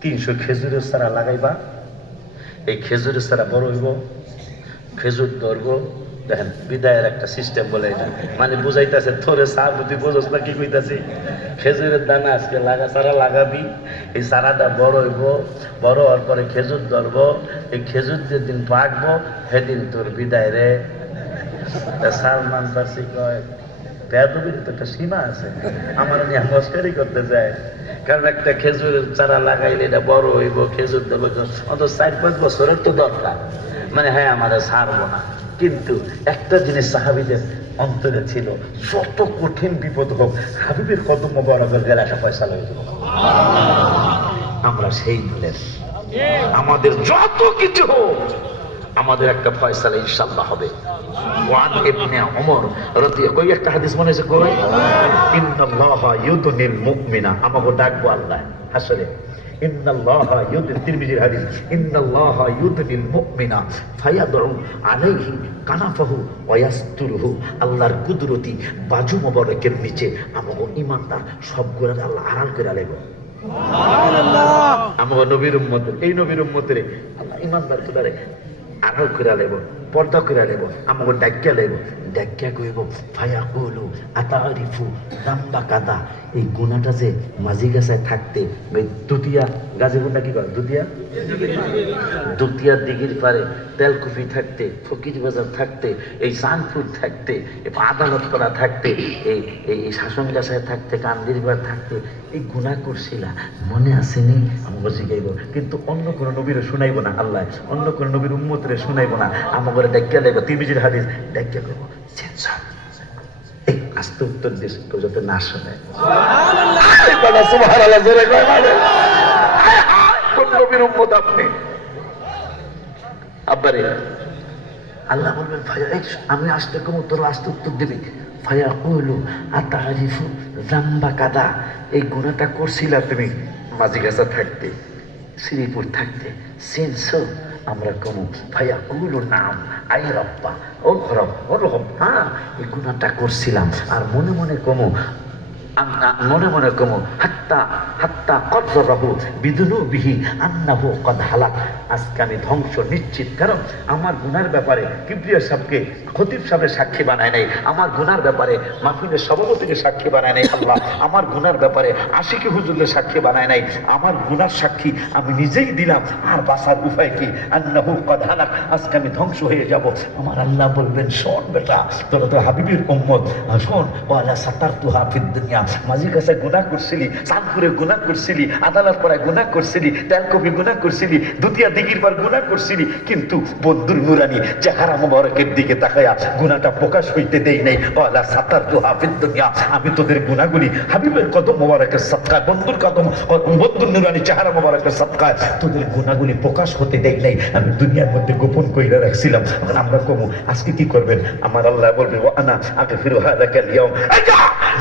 300 খেজুরের চারা লাগাইবা, এই খেজুরের চারা বড় হইব, খেজুর ধরবো। দেখেন বিদায়ের একটা সিস্টেম বলে এটা, মানে বুঝাইতেছে তোরে সার বুদ্ধি বোঝস না কি কইতাছি। খেজুরের দানা আজকে চারা লাগাবি, এই চারাটা বড় হইব, বড় হওয়ার পরে খেজুর ধরবো, এই খেজুর যেদিন পাকবো সেদিন তোর বিদায় রে। সালমান ফার্সি কয় বেয়াদবির তো একটা সীমা আছে, আমার নিয়ে মস্কারি করতে যায়। কারণ একটা খেজুরের চারা লাগাইলে এটা বড় হইব, খেজুর দেবো, অত 4-5 বছরের তো দরকার। মানে হ্যাঁ আমাদের ছাড়বো না। কিন্তু একটা জিনিস সাহাবীদের অন্তরে ছিল, যত কঠিন বিপদ হোক হাবিবের কদম মোবারকের গেলাটা ফয়সালা হয়ে যাবে। আমরা সেই দলের, আমাদের যত কিছু হোক আমাদের একটা ফয়সালা ইনশাআল্লাহ হবে। ওয়ান ইবনে ওমর রাদিয়াল্লাহু আনহু একটা হাদিস মনে আছে, কই ইন্নাল্লাহা ইউদনিল মুমিনা, আমাকে ডাকবো আল্লাহ হাসরে। ইন্নাল্লাহা ইউদনিল, তিরমিজির হাদিস, ইন্নাল্লাহা ইউদনিল মুমিনা ফায়াদউ আলাইহি কানাফাহু ওয়া ইয়াসতুরুহু, আল্লাহর কুদরতি বাজু মোবারকের নিচে আমাকে ঈমানদার সবগুলো আল্লাহ আড়াল করে আলাইবো। সুবহানাল্লাহ। আমাকে নবীর উম্মত, এই নবীর উম্মতের আল্লাহ ঈমানদার করে আড়াল করে আলাইব, পর্দা করে আলাইব, আমাকে ডাক্কা লাইব, ডাক্কা কইব ফায়াকুলু আতারিফু দাম্বা কাদা। এই গুনাহটা যে মাঝি গাছায় থাকতে, দুতিয়া গাজীপুরটা কি করে, দুতিয়ার দিঘির পারে তেলকুপি থাকতে, ফকির বাজার থাকতে, এই চাঁদপুর থাকতে, আদালত করা থাকতে, এই এই শাসন গাছায় থাকতে, কান্দির বার থাকতে এই গুনাহ করছিলা, মনে আসেনি? আমাকে শিখাইব। কিন্তু অন্য কোনো নবীরে শুনাইব না আল্লাহ, অন্য কোনো নবীর উম্মতরে শুনাইব না, আমাকে ডাক্কা লাইব। তিরমিজির হাদিস, ডাক্কা করব সেন্সর এই আস্তে উত্তর দেশ কেউ যাতে না শুনে। সুবহানাল্লাহ, জোরে কয় মানে কোন নবীর উম্মত আপনি? আব্বারে আল্লাহ বলবেন আমি আসতে কম, তোর আসতে উত্তর দিবি। ফায়াকুলু আতারিফু যাম্বা কাদা, এই গুনাহটা করছিলা তুমি মাঝি গাছা থাকতে, শ্রীপুর থাকতে, চিনছো? আমরা কমু ভাইয়া কুলু নাম আই রব্বা ও রব ও রব, হ্যাঁ এই গুনাহটা করছিলাম। আর মনে মনে কমু মনে মনে কমু হাত্তা হাত্তা কদ্দরাহু বিদুনুবিহি আন্নাহু কদ হালাক। আজকে আমি ধ্বংস নিশ্চিত, কারণ আমার গুনার ব্যাপারে কিবরিয়া সাহেবকে খতিব সাহেবের সাক্ষী বানায় নাই, আমার গুনার ব্যাপারে মাহফিলের সভাপতিকে সাক্ষী বানায় নাই আল্লাহ, আমার গুনার ব্যাপারে আশিকি হুজুরের সাক্ষী বানায় নাই, আমার গুনার সাক্ষী আমি নিজেই দিলাম। আর বাঁচার উপায় কি? আন্নাহু কদ হালাক, আজকে আমি ধ্বংস হয়ে যাব। আমার আল্লাহ বলবেন, শোন বেটা, তোরা তো হাবিবের উম্মত, শোন ওয়ালা সাতারতুহা ফিদ দুনিয়া, মাঝির কাছে গুনাহ করছিলি, চাঁদপুরে গুনাহ করছিলি, আদালত পাড়ায় গুনাহ করছিলি, তেলকপি গুনাহ করছিলি, দুতিয়া দিঘির পর গুনাহ করছিলি, কিন্তু বন্ধুর নুরানি চেহারা মোবারকের দিকে তাকায়া গুনাহটা প্রকাশ হইতে দেই নাই। ওয়ালা সাতারতুহা ফিদ দুনিয়া, আমি তোদের গুনাহগুলি হাবিবের কদম মোবারকের সদকায়, বন্ধুর কদম, বন্ধুর নুরানি চেহারা মোবারকের সদকায় তোদের গুনাহগুলি প্রকাশ হতে দেই নাই, আমি দুনিয়ার মধ্যে গোপন কইরা রাখছিলাম। আমরা কমু আজকে কি করবেন? আমার আল্লাহ বলবে ওয়া আনা আগফিরু হাযাকাল ইয়াউম,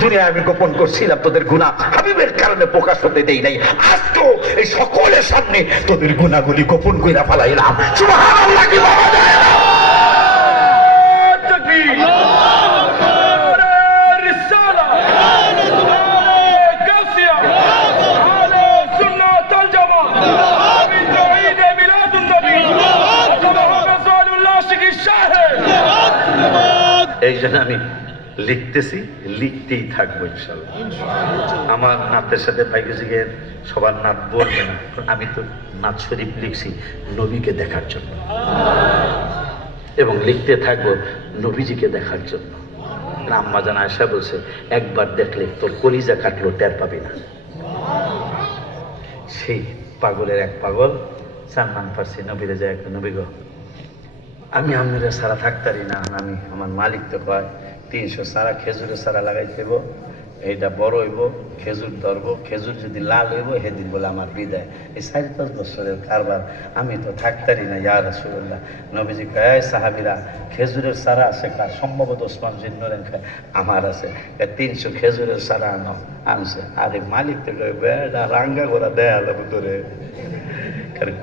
দুনিয়ায় আমি গোপন করছিলাম তোদের গুনাহ, হাবিবের কারণে প্রকাশ হতে দেই নাই, আজকে এই সকলের সামনে তোদের গুনাহগুলি গোপন কইরা ফেলাইলাম। সুবহানাল্লাহ কি বলা যায়? এই জন্য আমি লিখতেছি, লিখতেই থাকবো ইনশাআল্লাহ। আমার নাতের সাথে ভাইকে জিগে সবার নাত বলবে না, আমি তো নাত শরীফ লিখছি নবীকে দেখার জন্য, এবং লিখতে থাকবো নবীজিকে দেখার জন্য। আম্মা জান আয়েশা বলছে, একবার দেখলে তোর কলিজা কাটলো টের পাবি না। সেই পাগলের এক পাগল সালমান ফার্সি নবীরে যায়, একটা নবী গো, আমি আপনারা সারা থাকতারি না, আমি আমার মালিক তো কয় 300 সারা খেজুরের সারা লাগাই দেব, এইটা বড় হইব, খেজুর ধরবো, খেজুর যদি লাল হইব সেদিন বলে আমার বিদায়। এই 4-5 বছরের কারবার, আমি তো থাকতারি না ইয়া রাসূলুল্লাহ। নবীজি কয়, সাহাবীরা খেজুরের সারা আছে কার? সম্ভবত ওসমান জিন্নরেন খায়, আমার আছে। 300 খেজুরের সারা আনছে। আরে মালিক তো কয়, বেটা রাঙ্গা গোড়া দেয়া যাবো তোরে,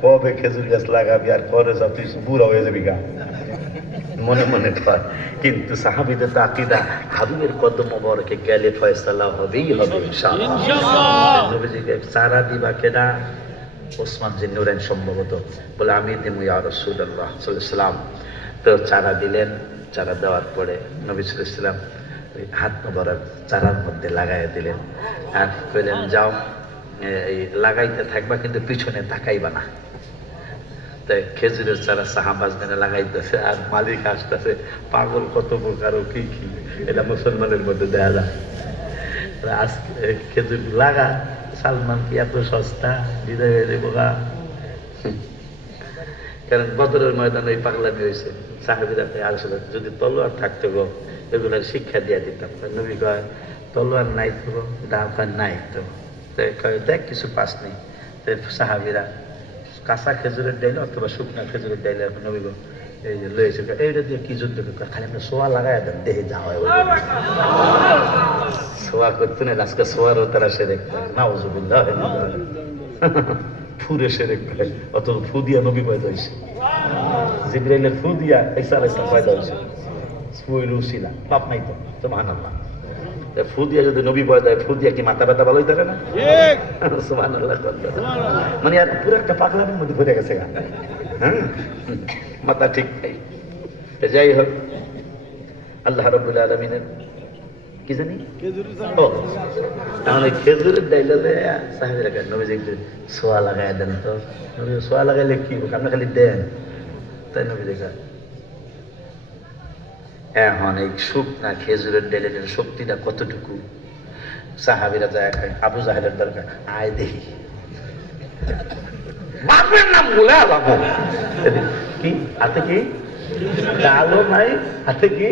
কবে খেজুর গাছ লাগাবি আর পরে সব তুই বুড়া হয়ে যাবি গা, মনে মনে পায়। কিন্তু সাহাবীদের তো আকীদা হাবিবের কদম মোবারকে গেলে ফয়সালা হবেই হবে ইনশাআল্লাহ। নবীজিকে চারা দিবা কেডা? ওসমান জিন্নুরাইন সম্ভবত বলে, আমি দেবো ইয়া রাসূলুল্লাহ সাল্লাল্লাহু আলাইহি ওয়াসাল্লাম। তো চারা দিলেন, চারা দেওয়ার পরে নবী সাল্লাল্লাহু আলাইহি ওয়াসাল্লাম ওই হাত মোবারক চারার মধ্যে লাগাইয়া দিলেন, আর কইলেন যাও এই লাগাইতে থাকবা, কিন্তু পিছনে তাকাইবা না। তাই খেজুরের চারা সাহাবাজমেনে লাগাইতেছে, আর মালিক আসতেছে, পাগল কত প্রকার ও কি কি, এটা মুসলমানের মধ্যে দেয়া যায়। আজকে খেজুর লাগা, সালমান কি এত সস্তা, বিদায় হয়ে যাবো গা। কারণ বদরের ময়দানে ওই পাগলামি হয়েছে, সাহাবীরা আসলে যদি তলোয়ার থাকতো গো, এগুলোর শিক্ষা দিয়ে দিতাম। নবী কয়, তলোয়ার নাই তো, ডাকা নাই তো, দেখ কিছু পাস নেই। সাহাবীরা কাঁচা খেজুরের ডাইল অথবা শুকনা খেজুরের ডাইল নবী গো এই যে লয়েছে, এইটা দিয়ে কি যুদ্ধ করবে? খালি আমরা সোয়া লাগাই দেন, দেহে যা হয় সোয়া করতে না। আজকে সোয়ারও তারা সেরেক করে, নাউযুবিল্লাহ, ফুরে সেরেক করে। অত ফু দিয়া নবী পয়দা হয়েছে, জিবরাইলের ফু দিয়া ঈসা আলাইহিস সালাম পয়দা হয়েছে। ফুইলুসিলা পাপ নাই তো, সুবহানাল্লাহ। ফু দিয়া যদি নবী পয়দা হয়, ফু দিয়া কি মাথা ব্যথা ভালোই থাকে না? সুবহানাল্লাহ। মানে আর পুরো একটা পাগলামির মধ্যে ভরে গেছে গা, হ্যাঁ, মাথা ঠিক নাই। যাই হোক, আল্লাহ রাব্বুল আলামিনের কি জানি তাহলে খেজুরের ডাইলে সাহাবীরা কেন নবীজি একটু সোয়া লাগাই দেন তো। নবী সোয়া লাগাইলে কি হোক, আপনি খালি দেন। তাই নবী দেখা এখন এই শুকনা খেজুরের ডাইলের শক্তিটা কতটুকু? সাহাবীরা যায় আবু জাহেলের দরকার, আয় দেখি বাপের নাম বলে আলাবো কি হাতে, কি ডালো নাই হাতে, কি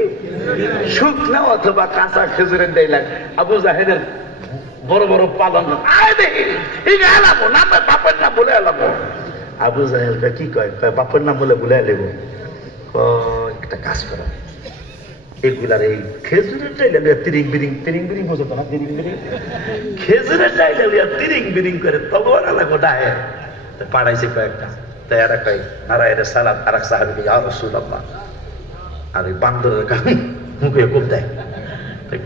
শুকনা অথবা কাঁচা খেজুরের ডাইলা। আবু জাহেলের বড় বড় পালন, আয় দেখি এলাবো না, বাপের নাম বলে এলাবো। আবু জাহেলটা কি কয়, বাপের নাম বলে বলে এলেব। একটা কাজ করা, এগুলার এই খেজুরের ডাইলা তিরিং বিরিং বোঝাতো না, তিরিং বিরিং খেজুরের ডাইলা তিরিং বিরিং করে তলোয়ার এলাকো ডায়ে পাড়াইছে কয়েকটা। তাই আর একটা নারায়ণের সালাম আর এক সাহাবীকে ইয়া রাসূলুল্লাহ, আর ওই বান্দরের মুখে কোপ দেয়,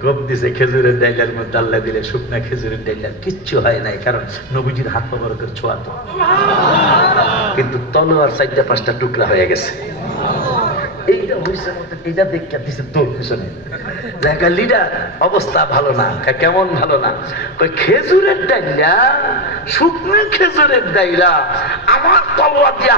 কোপ দিছে খেজুরের ডাইলার মধ্যে আল্লাহ দিলে শুকনা খেজুরের ডাইলার কিচ্ছু হয় নাই, কারণ নবীজির হাত মোবারকের ছোঁয়া তো। কিন্তু তলোয়ার 4-5টা টুকরা হয়ে গেছে। এইটা হয়েছে মতো, এইটা দেখতে দিছে তোর পিছনে দেখা লিডার অবস্থা ভালো না। কেমন ভালো না? খেজুরের ডাইলা, শুকনো খেজুরের ডাইলা আমার তলোয়ার দিয়া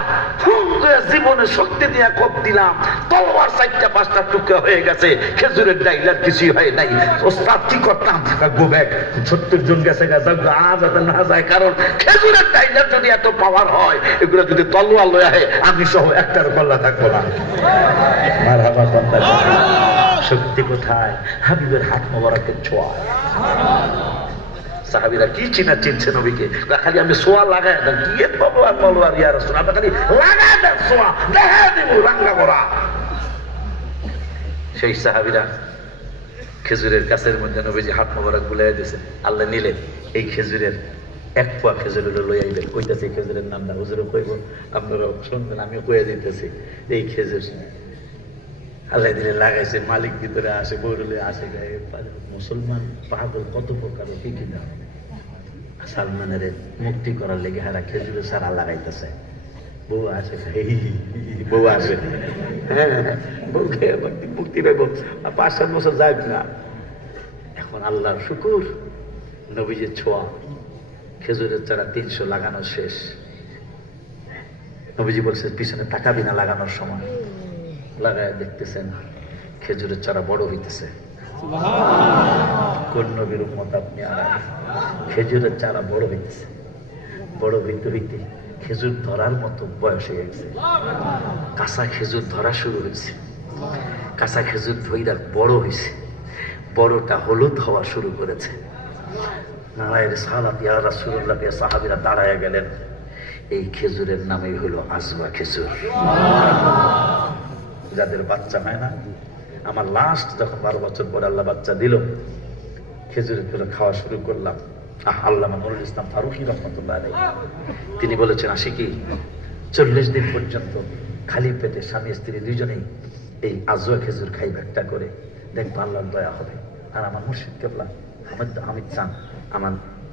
জীবনে শক্তি দিয়া কোপ দিলাম, তলোয়ার 4-5টা টুকরা হয়ে গেছে, খেজুরের ডাইলার কিছুই হয় নাই। ওস্তাদ কি করতাম? গোবেক 70 জন গেছে যাতে না যায়, কারণ খেজুরের ডাইলার যদি এত পাওয়ার হয়, এগুলো যদি তলোয়ার লয়ে হয়, আমি সহ একটার পাল্লা থাকবো না। শক্তি কোথায়? হাবিবের হাত মোবারকের ছোঁয়া। সাহাবীরা কি চিনছে নবীকে? খালি আমি সোয়া লাগাই দেন, কি তলোয়ার ইয়া রাসূল, আপনি খালি লাগাই দেন সোয়া, দেখা দেব রাঙ্গা করা। সেই সাহাবীরা খেজুরের গাছের মধ্যে নবীজি হাত মোবারক বুলাই দিয়েছে। আল্লাহ নিলেন এই খেজুরের 1 পোয়া খেজুর লই আইবেন। কইতাছে খেজুরের নামটা হুজুরে কইব, আপনারা শুনবেন, আমিও কইয়া দিতেছি। এই খেজুর আল্লাহ দিলে লাগাইছে, মালিক ভিতরে আসে, বৌরলে আসে, মুসলমান পাগল কত প্রকার, কি কি না। সালমানের মুক্তি করার লেগে হারা খেজুরের সারা লাগাইতেছে। বউ আসে, বউ আসে, হ্যাঁ বউকে মুক্তি পাইব, 5-7 বছর যাক না। এখন আল্লাহর শুকুর, নবীজির ছোঁয়া, খেজুরের চারা 300 লাগানো শেষ। নবীজি বলছে পিছনে তাকাবি না লাগানোর সময়। লাগায় দেখতেছেন খেজুরের চারা বড় হইতেছে। কোন নবীর উম্মত আপনি? খেজুরের চারা বড় হইতেছে, বড় হইতে হইতে খেজুর ধরার মতো বয়স হয়ে গেছে। কাঁচা খেজুর ধরা শুরু হয়েছে, কাঁচা খেজুর ধইরা বড় হয়েছে, বড়টা হলুদ হওয়া শুরু করেছে। নারায়ণ সালাত ইয়া রাসূলুল্লাহ, সাহাবীরা দাঁড়ায় গেলেন। এই খেজুরের নামই হলো আজওয়া খেজুর। যাদের বাচ্চা হয় না, আমার লাস্ট যখন 12 বছর পরে আল্লাহ বাচ্চা দিল, খেজুরের করে খাওয়া শুরু করলাম। আল্লামা নুরুল ইসলাম ফারুকী রহমতুল্লাহ আলাইহি তিনি বলেছেন, আশিকি 40 দিন পর্যন্ত খালি পেটে স্বামী স্ত্রী দুইজনেই এই আজওয়া খেজুর খাইবে একটা করে, দেখবো আল্লাহর দয়া হবে। আর আমার মুর্শিদ কেবলা হামিদ চান,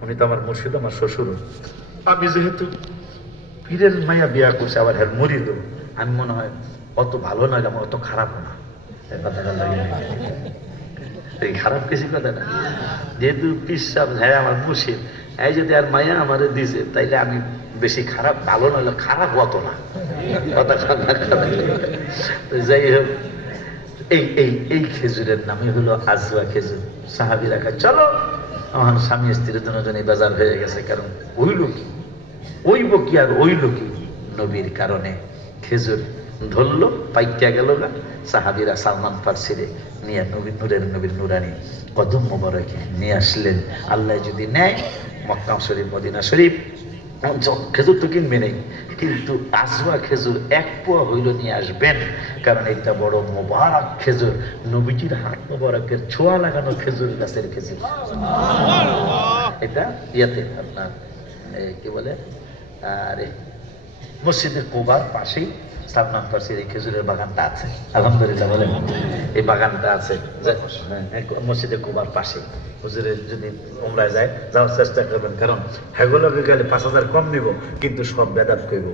উনি তো আমার মুর্শিদ, আমার শ্বশুর। আমি যেহেতু পীরের মাইয়া বিয়া করছে, আবার হ্যাঁ মুরিদ, আমি মনে হয় অত ভালো নয়, আমার অত খারাপও না। কথাটা লাগে এই খারাপ কিছু কথা না, যেহেতু পিসাব হ্যাঁ আমার মুর্শিদ, এই যদি আর মাইয়া আমারে দিছে, তাইলে আমি বেশি খারাপ, ভালো নইলে খারাপ হতো না। কথা যাই হোক, এই খেজুরের নামই হলো আজওয়া খেজুর। সাহাবীরা কয় চলো, আমার স্বামী স্ত্রী দুজনেই বাজার হয়ে গেছে। কারণ ওইল কি, ওইব কি আর ওইল কি, নবীর কারণে খেজুর ধরলো, পাইকা গেল গা। সাহাবীরা সালমান ফারসিরে নিয়ে নবীর নুরানি কদম মোবারকে নিয়ে আসলেন। আল্লাহ যদি নেয়, মক্কা শরীফ, মদিনা শরীফ খেজুর তো কিনবে নেই, কিন্তু আজওয়া খেজুর 1 পোয়া হইল নিয়ে আসবেন, কারণ এটা বড় মোবারক খেজুর, নবীজির হাত মোবারকের ছোঁয়া লাগানো খেজুর গাছের খেজুর। এটা ইয়াতে আপনার কি বলে, আরে মসজিদে কুবার পাশেই সালমান ফারসির এই খেজুরের বাগানটা আছে। আলহামদুলিল্লাহ বলেন, এই বাগানটা আছে মসজিদে কুবার পাশে। হুজুরের যদি উমরায় যায়, যাওয়ার চেষ্টা করবেন, কারণ হেগুলোকে গেলে 5000 কম নিব, কিন্তু সব বেদাত কইব,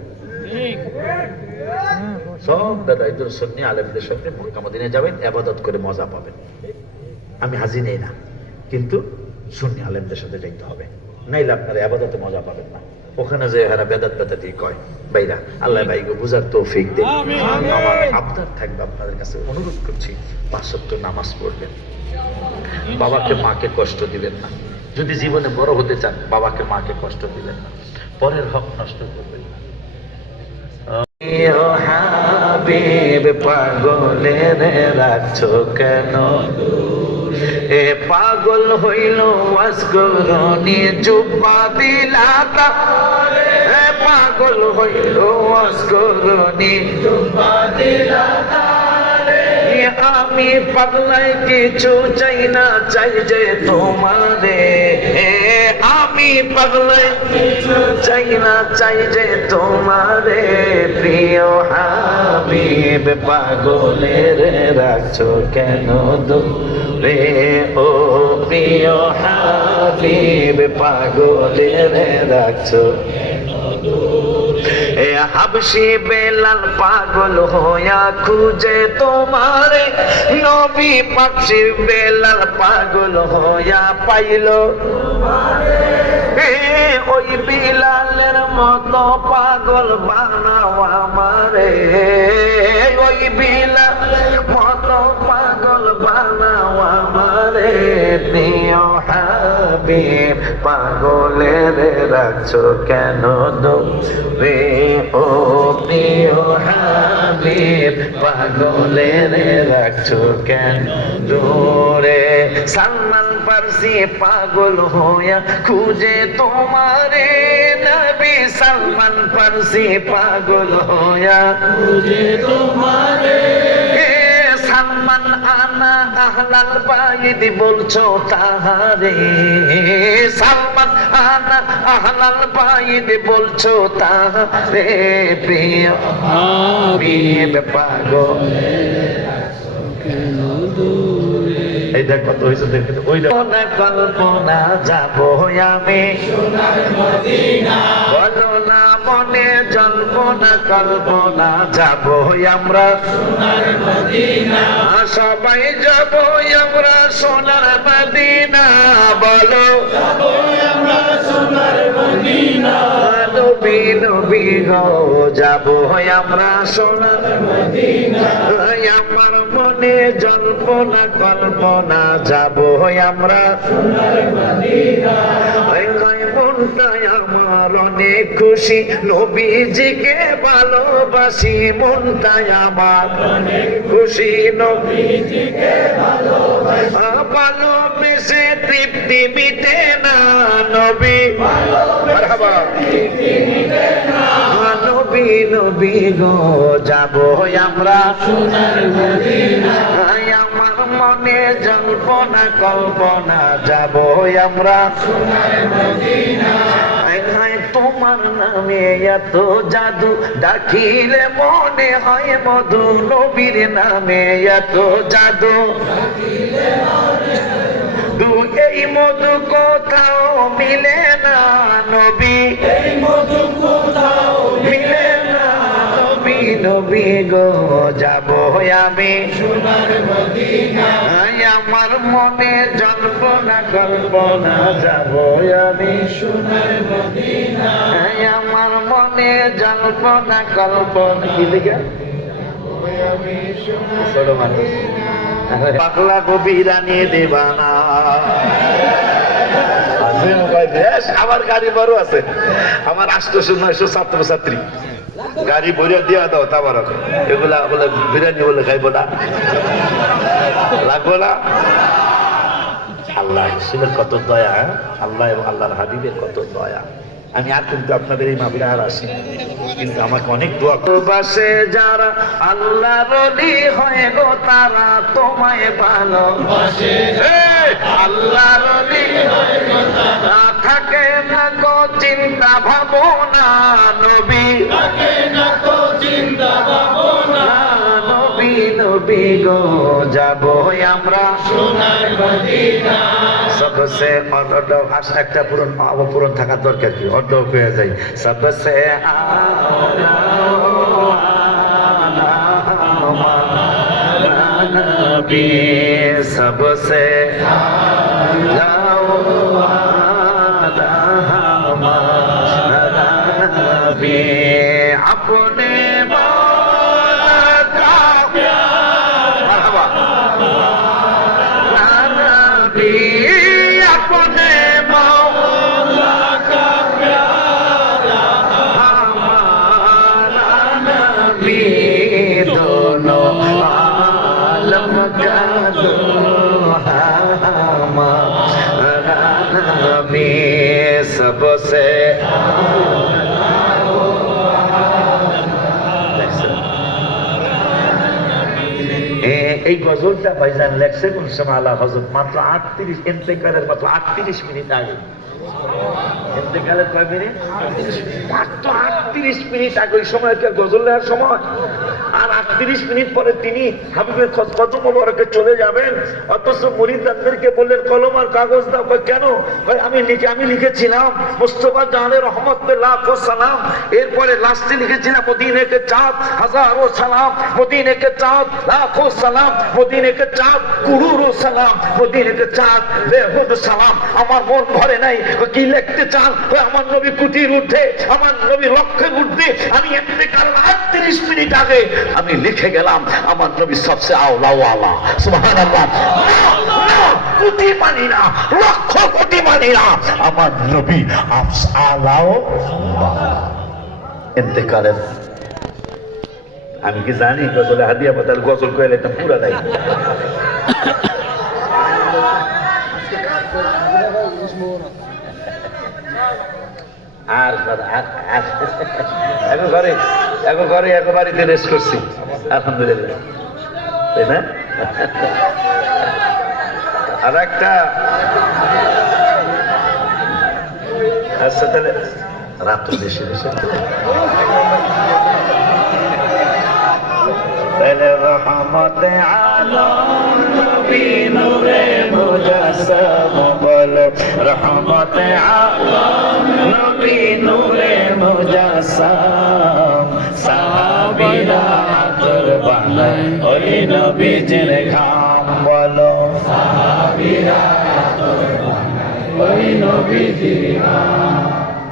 সব বেদাত সুন্নি আলেমদের সঙ্গে মক্কা মদিনায় যাবেন, ইবাদত করে মজা পাবেন। আমি হাজি নেই না, কিন্তু সুন্নি আলেমদের সাথে যাইতে হবে, নাইলে আপনারা ইবাদতে মজা পাবেন না। ওখানে যে হারা বেদাত বেদাতি কয়, বাইরা আল্লাহ ভাইকে বুঝার তৌফিক দেন। আমার আবদার থাকবে, আপনাদের কাছে অনুরোধ করছি, 5 ওয়াক্ত নামাজ পড়বেন, বাবাকে মাকে কষ্ট দিবেন না। যদি জীবনে বড় হতে চান, বাবাকে মাকে কষ্ট দিবেন না, পরের হক নষ্ট করবেন না। হাবিব পাগলের রাখছো কেন, এ পাগল হইল ওয়াসগরনি জুব্বা দিলাতা, এ পাগল হইল ওয়াসগরনি জুব্বা দিলাতা, আমি পাগলাই কিছু চাই না, চাই যে তোমারে। আমি পাগলাই কিছু চাই না, চাই যে তোমারে। প্রিয় হাবিব পাগলের রাখছো কেন দূরে? ও প্রিয় হাবিব পাগলের রাখছো এ হাবশি বেলাল পাগল হইয়া খুঁজে তোমারে। নবী পাকশি বেলাল পাগল হইয়া পাইল ওই বিলালের মতো পাগল বানাও আমারে। ওই বিলাল মতো পাগল বানাও আমারে। প্রিয় হাবিব পাগলের রাখছো কেন দূরে? ও প্রিয় হাবিব পাগলের রাখছো কেন দূরে? সালমান ফারসি পাগল হইয়া খুঁজে তোমারে। নবী সালমান ফারসি পাগল হইয়া খুঁজে তোমারে। সালমান আনা আহলাল বাইত বলছো তাহারে। সালমান আনা আহলাল বাইত বলছো তাহারে। প্রিয় হাবিব পাগল এই দেখ কত হয়েছে দেখে ওইটা কল্পনা যাবো আমি বলো না মনে জল্পনা কল্পনা যাবো আমরা সবাই যাবো আমরা সোনার মদিনা। বলো নবী নবী গো যাবো আমরা সোনার মদিনা। আমার মনে জল্পনা কল্পনা যাবো আমরা সোনার মদিনা। মনটাই আমার অনেক খুশি নবীজিকে ভালোবাসি। মনটাই আমার অনেক খুশি নবীজিকে ভালোবেসে তৃপ্তি মিটে না। নবী মারহাবা নবী নবী গো যাবো আমরা সোনার মদিনা। আমার মনে জল্পনা কল্পনা যাবো আমরা সোনার মদিনা। তোমার নামে এত জাদু ডাকিলে মনে হয় মধু। নবীর নামে এত জাদু এই মধু কোথাও মিলে না। নবী এই মধু কোথাও মিলে না। নবী নবী গো যাবো আমি সোনার মদিনা। আমার মনে জল্পনা কল্পনা যাবো আমি সোনার মদিনা। আমার মনে জল্পনা কল্পনা কি লিখা ছোট মানুষ পাগলা কবিরা নিয়ে দেবানা। আমার গাড়ি বড় আছে, আমার 800-900 ছাত্রছাত্রী গাড়ি ভরিয়া দিয়া দাও। তারপর এগুলা বলে বিরিয়ানি বলে খাইবো না, লাগবো না। আল্লাহ রসুলের কত দয়া, আল্লাহ এবং আল্লাহর হাবিবের কত দয়া। আমি আর কিন্তু আপনাদের এই মাহফিলে আর আসি, কিন্তু আমাকে অনেক দোয়া বাসে যারা আল্লাহর ওলি হয় গো তারা তোমায় ভালোবাসে। আল্লাহর ওলি হয় গো তারা থাকে না গো চিন্তা ভাবনা। নবী থাকে না গো চিন্তা ভাবনা। নবী নবী গো যাবো আমরা সোনার মদিনা। सबसे অর্ধ একটা পূরণ থাকার দরকার কি অর্ধ হয়ে যায়। सबसे नबी सबसे नबी अपने सबसे এই গজলটা ভাইজান লেখছে কোন সময় আলা হযরত মাত্র 38 ইন্তেকালের মাত্র 38 মিনিট আগে। ইন্তেকালের কয় মিনিট? মাত্র 38 মিনিট আগে। ওই সময় কি গজল লেখার সময়? আর 38 মিনিট পরে তিনি হাবিবের কদম মোবারকে চলে যাবেন। অথচ মুরিদদেরকে বললেন কলম আর কাগজ দাও। কেন? আমি লিখেছিলাম মুস্তাফা জানের রহমত পে লাখো সালাম। এরপরে লাস্টে লিখেছিলাম মদিনে কে চাঁদ হাজারো সালাম, মদিনে কে চাঁদ লাখো সালাম, মদিনে কে চাঁদ কুরুরো সালাম, মদিনে কে চাঁদ বেহুদ সালাম। আমার মন ভরে নাই। কি লিখতে চান? আমার নবী কুটির ঊর্ধ্বে, আমার নবী লক্ষ্যের ঊর্ধ্বে। আমি ইন্তেকালের 38 মিনিট আগে আমি লিখে গেলাম আমার নবী সবচেয়ে আওলা ওয়ালা। সুবহানাল্লাহ। কোটি মানি না, লক্ষ কোটি মানি না, আমার নবী আলাও ইন্তেকালের। আমি কি জানি গজলে হাদিয়া পাতাল গজল কইলে তো পুরা দেয়। আর এখন ঘরে একেবারে রেস্ট করছি আলহামদুলিল্লাহ, তাই না? আর একটা আচ্ছা তাহলে রাত তো বেশি বেশি রহমতে আলম নবী নূরে মুজাসসাম বলো, রহমতে আলম নবী নূরে মুজাসসাম। সাহাবীরা আতর বানায় ওই নবীজির ঘাম বলো, সাহাবীরা আতর বানায় ওই নবীজির ঘাম।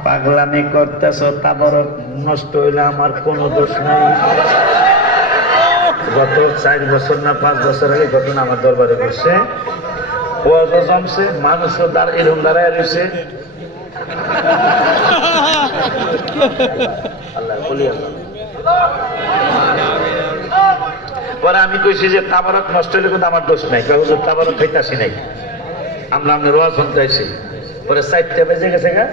পাগলামি করতেছ, তাবারক নষ্ট হইলে আমার কোনো দোষ নাই। গত 4 বছর না 5 বছর আগে ঘটনা আমার দরবারে বসছে, ওয়াজও জমছে, মানুষও এরকম দাঁড়ায় রয়েছে। পরে আমি কইছি যে তাবারক নষ্ট হইলে কিন্তু আমার দোষ নাই। হুজুর তাবারক খাইতাছি নাই, আমরা আপনার ওয়াজ শুনতে আইছি। পরে 4টা বেজে গেছে গা,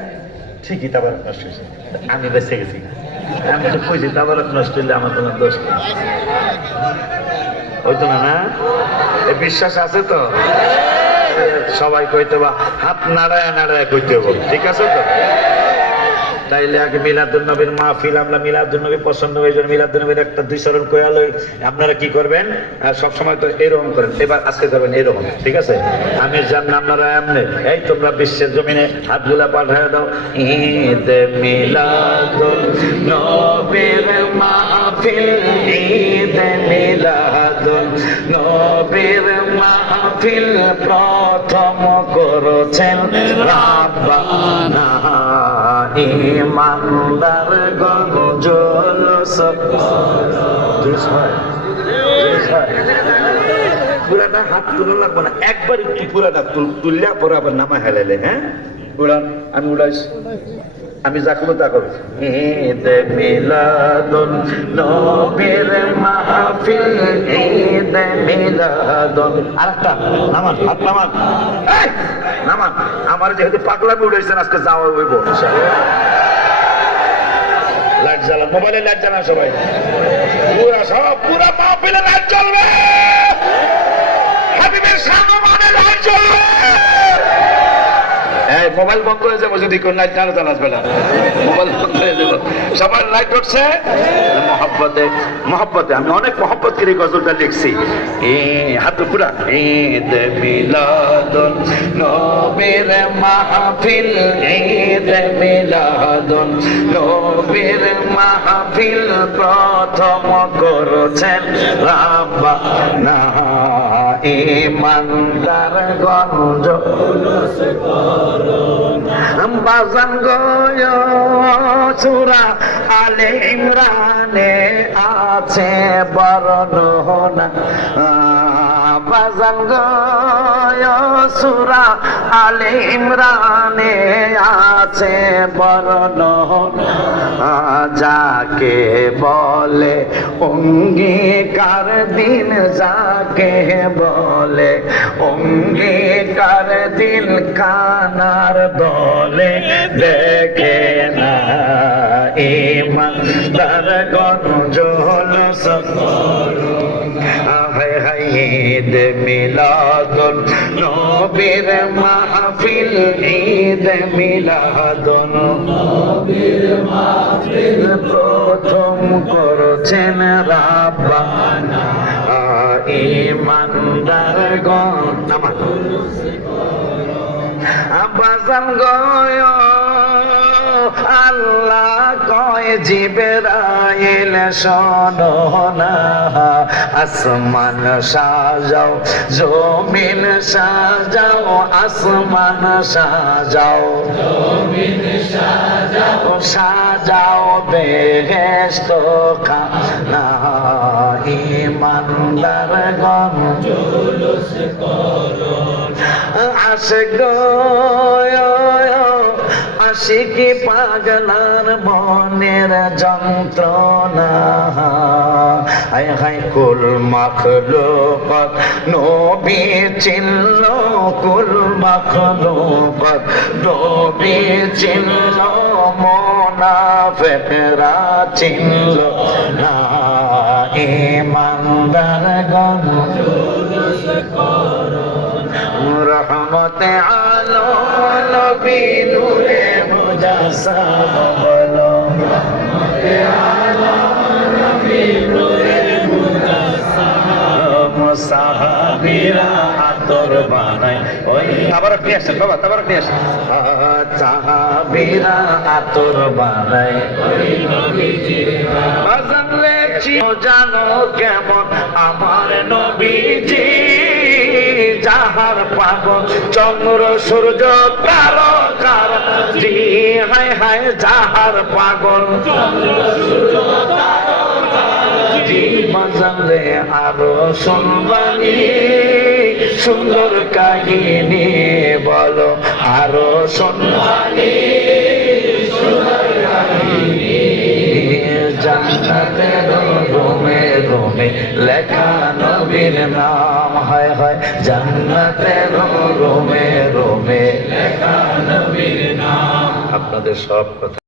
ঠিকই তাবারক নষ্ট হয়েছে, আমি বেঁচে গেছি। আমি তো কইছি তাবারক নষ্ট হইলে আমার কোনো দোষ নেই। হইতো না? না বিশ্বাস আছে তো? সবাই কইতে বা হাত নাড়ায় নাড়ায় কইতে হবো, ঠিক আছে তো? তাইলে আগে মিলাদুন নবীর মাহফিল, আমরা মিলাদুন নবী পছন্দ হয়ে যান, মিলাদুন নবীর একটা 2 চরণ কয়ালই। আপনারা কি করবেন? সব সময় তো এরকম করেন, এবার আজকে করবেন এরকম, ঠিক আছে? আমি জান আপনারা এমনি এই তোমরা বিশ্বের জমিনে হাতগুলা পাঠায় দাও। ঈদ মিলাদুন নবীর মাহফিল, ঈদ মিলাদুন নবীর মাহফিল প্রথম করেছেন রাব্বানা। ইমানদার গজলস পুরাটা হাত তুলে লাগবো না, একবার একটু পুরাটা তুললে পরে আবার নামা হেলাইলে। হ্যাঁ উড়ান, আমি উড়াইছি, আমি যা করবো তা করবো। ঈদ মিলাদুন নবীর মাহফিল, ঈদ মিলাদুন। আরেকটা নামান, হাত নামান, নামান। আমার যেহেতু পাগলামি উড়াইছেন আজকে যাওয়া হইব। লাইট জ্বালান, মোবাইলে লাইট জ্বালান সবাই, পুরা সব পুরা মাহফিলে লাইট জ্বলবে, হাবিবের সামনে লাইট জ্বলবে। মোবাইল বন্ধ হয়ে যাবো যদি কোন লাইট না জ্বালাস না, মোবাইল বন্ধ হয়ে যাবো। সবার লাইট উঠছে মহব্বতে, মহব্বতে। আমি অনেক মহব্বত করে গজলটা লিখছি। হাত পুরা। ঈদ মিলাদুন নবীর মাহফিল, ঈদ মিলাদুন নবীর মাহফিল প্রথম করেছেন রাব্বানা। ইমানদার গঞ্জ বাজান গয় সূরা আলে ইমরানে আছে বর্ণনা। বাজান গয় সূরা আলে ইমরানে আছে বর্ণনা। যাকে বলে অঙ্গীকার দিন, যাকে বলে অঙ্গীকার দিন, কানার দলে দেখে না। ইমানদার গঞ্জ হলো হায় হায় ঈদ মিলাদুন নবীর মাহফিল ঈদ মিলাদুন নবীর মাহফিল প্রথম করেছেন রাব্বানা ঈমানদারগণ নামাজ আবাজান গয় আল্লাহ কয় জিবরাইল শোনো না আসমান সাজাও জমিন সাজাও আসমান সাজাও জমিন সাজাও সাজাও বেহেশত খানা ঈমানদারগণ জুলুস করো আশিক আশিকি পাগলার মনের যন্ত্রণা হায় হায় কুল মাখলুকাত নবী চিনল কুল মাখলুকাত নবী চিনল মুনাফিকরা চিনল না ঈমানদারগণ জুলুস করো রহমতে আলো নবী নূরে মুজাসসাম বলো রহমতে আলো নবী নূরে মুজাসসাম সাহাবীরা আতর বানায় ওই তাবারক নিয়ে আসেন বাবা তাবারক নিয়ে আসেন সাহাবীরা আতর বানায় ওই নবীজির বাজান লেছি জানো কেমন আমার নবীজি যাহার পাগল চন্দ্র সূর্য তারকার জি হায় হায় যাহার পাগল চন্দ্র সূর্য তারকার জি বাজালে আরো শুনবানি সুন্দর কাহিনী বলো আরো শুনবানি সুন্দর কাহিনী জান্নাতের রুমে রুমে লেখা নবীর নাম হায় হায় জান্নাতের রুমে রুমে লেখা নবীর নাম আপনাদের সব কথা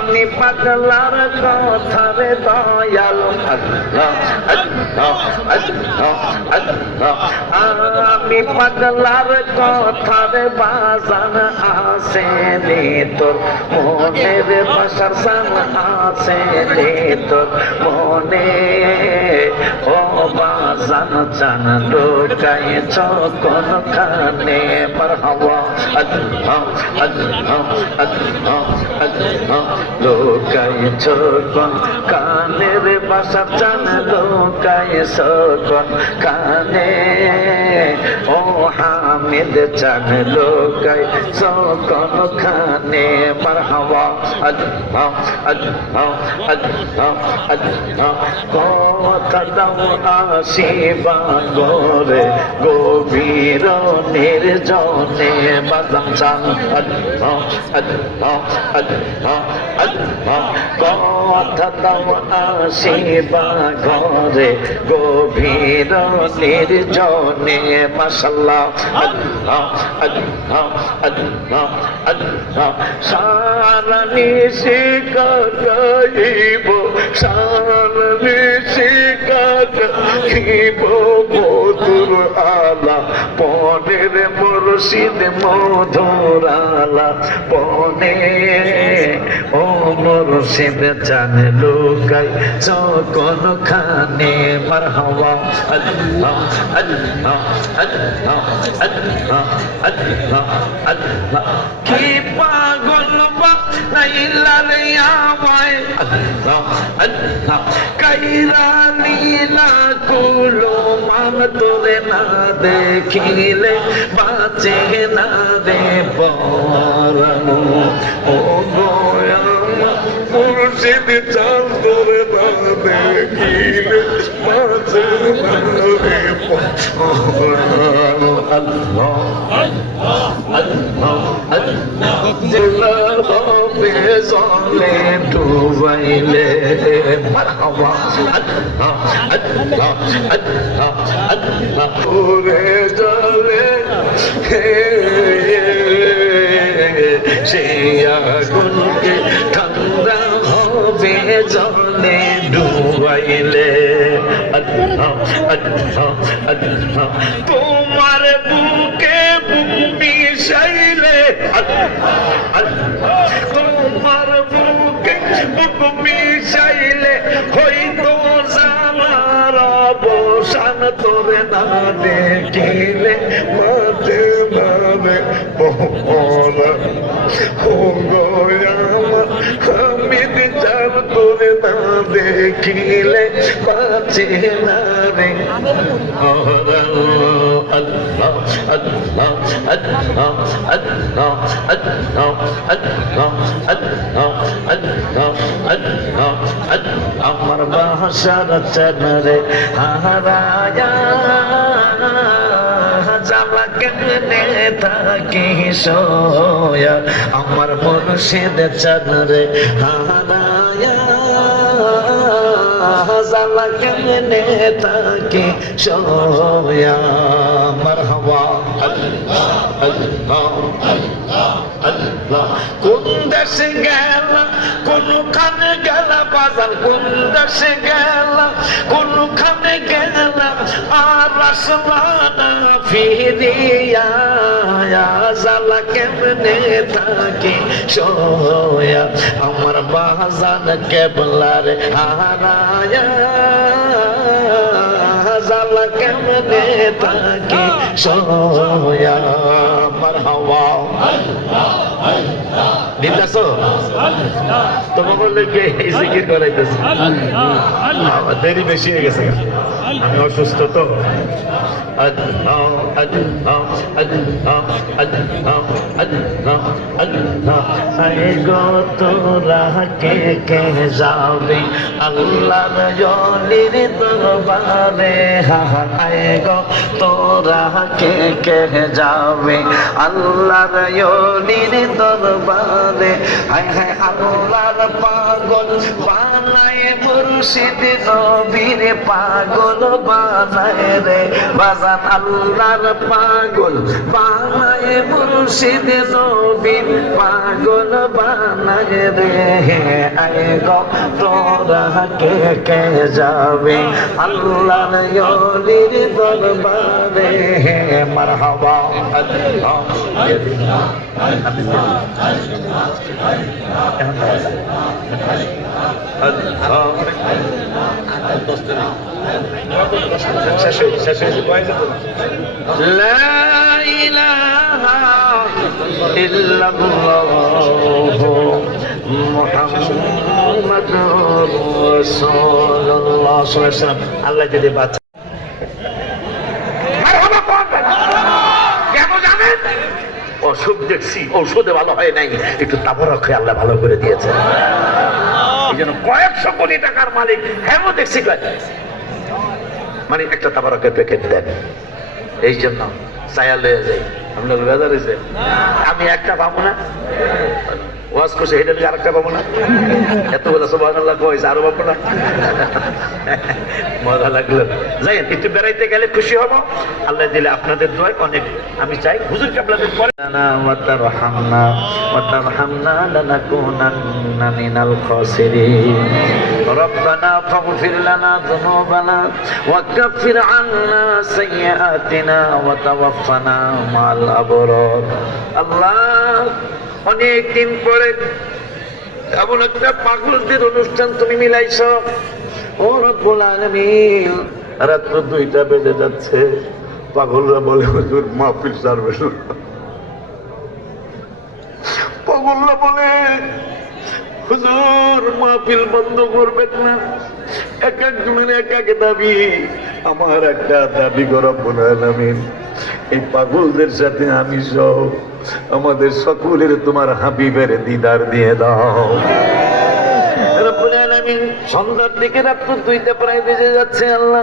আমি পাগলার কথারে দয়াল আমি পাগলার কথারে বাজান আছে রে তোর মনের বাসার সান আছে রে তোর মনে ও বাজান চান ঢুকাইছ কোনখানে মারহাবা লোকাইছ কোন কানের বাসা চান লোকাইছ কোন কানে ও হামিদ চান লোকাইছ কোন খানে মারহাবা কথা দাও আসিবা গোরে গভীর নির্জনে বাজান চান কথা দাও আসিবা ঘরে গভীর নির্জনে মাশাআল্লাহ সারা নিশি কাটাইব সারা নিশি কাটাইব মধুর আলা পনের মুর্শিদ মধুর আলা পনে ও মুর্শিদ চান লুকাই কোন খানে মারহাবা আল্লাহ আল্লাহ আল্লাহ আল্লাহ আল্লাহ আল্লাহ কি পাগল বানাইলা রে আমায় আল্লাহ আল্লাহ কাইরা লীলা কুলো মান তোরে না দেখিলে বাঁচে না রে পরম ও গোয়া মুর্শিদ চাল তোরে না দেখিলে বাঁচে না রে পরম আল্লাহ আল্লাহ আল্লাহ আল্লাহ হবে জলে ডুবাইলে মারহাবা আল্লাহ আল্লাহ আল্লাহ আল্লাহ ওরে জলে সে আগুনকে ঠান্ডা হবে জলে তোমার বুকে বুক মিশাইলে তোমার বুকে বুক মিশাইলে হইতো জানার অবসান তোরে না দেখিলে মাঝে নামে আমি চার তোরে না দেখিলে মাঝে নামে আমার বাসার চনরে হারায়া জালা কেমনে থাকি সোয়া আমার মুর্শিদ চনরে হারায়া জালা কেমনে থাকি সোয়া মারহাবা আল্লাহ আল্লাহ কোন দেশে গেল কোনখানে গেল বাজার কোন দেশে গেল কোনখানে গেল আর আসলানা ফিরিয়া জালা কেমনে থাকি সোয়া আমার বাজান কেবলার হারায়া জালা কেমনে থাকি সোয়া মারহাবা দিতেছো তোমার বললে কে এই জিকির করাইতেছে দেরি বেশি হয়ে গেছে আমি অসুস্থ তো আল্লাহ আল্লাহ আল্লাহ আল্লাহ আল্লাহ আল্লাহ আরে গো তোরা কে কে যাবে আল্লাহর জলির দরবারে হা হা আরে গো তোরা কে কে যাবে আল্লাহর জলির দরবারে হায় হায় আল্লাহর পাগল বানায় মুর্শিদ নবীর পাগল বানায় রে বাজান আল্লাহর পাগল বানায় মুর্শিদ নবীর পাগল বানায় রে আয় গো তোরা কে কে যাবে আল্লাহর ওলির দরবারে মারহাবা আল্লাহ লা ইলাহা ইল্লাল্লাহু মুহাম্মাদুর রাসূলুল্লাহ সাল্লাল্লাহু আলাইহি ওয়াসাল্লাম আল্লাহ যদি বাঁচা কেন জানেন অসুখ দেখছি ঔষধে ভালো হয় নাই একটু তাবরক হয়ে আল্লাহ ভালো করে দিয়েছে এই জন্য কয়েকশো কোটি টাকার মালিক হ্যাঁ দেখছি মানে একটা তাবরকের প্যাকেট দেন এই জন্য চায়া লয়ে যাই আপনার বেজার হয়েছে আমি একটা পাবো না ওয়াজ করছে এটা আর একটা পাবো না এতগুলো সুবহানাল্লাহ কইছে আরো পাবো না মজা লাগলো যাই একটু বেড়াইতে গেলে খুশি হব আল্লাহ দিলে আপনাদের দোয়ায় অনেক আমি চাই হুজুরকে আপনাদের পরে ওয়াতারহামনা ওয়াতারহামনা লানাকুনান্না মিনাল খাসিরিন রব্বানা ফাগফির লানা যুনুবানা ওয়া কাফির আন্না সাইয়্যাতিনা ওয়া তাওয়াফফানা মা'আল আবরার আল্লাহ অনেক দিন পরে এমন একটা পাগলদের অনুষ্ঠান তুমি মিলাইছো ও রব্বুল আলামিন রাত 2টা বেজে যাচ্ছে পাগলরা বলে হুজুর মাহফিল ছাড়বে না পাগলরা বলে হুজুর মাহফিল বন্ধ করবেন না এক একজনের এক এক দাবি আমার একটা দাবি রব্বুল আলামিন এই পাগলদের সাথে আমি সহ আমাদের সকলের তোমার হাবিবের দিদার দিয়ে দাও রব্বুল আলামিন সন্ধ্যার দিকে রাত 2টা প্রায় বেজে যাচ্ছে আল্লাহ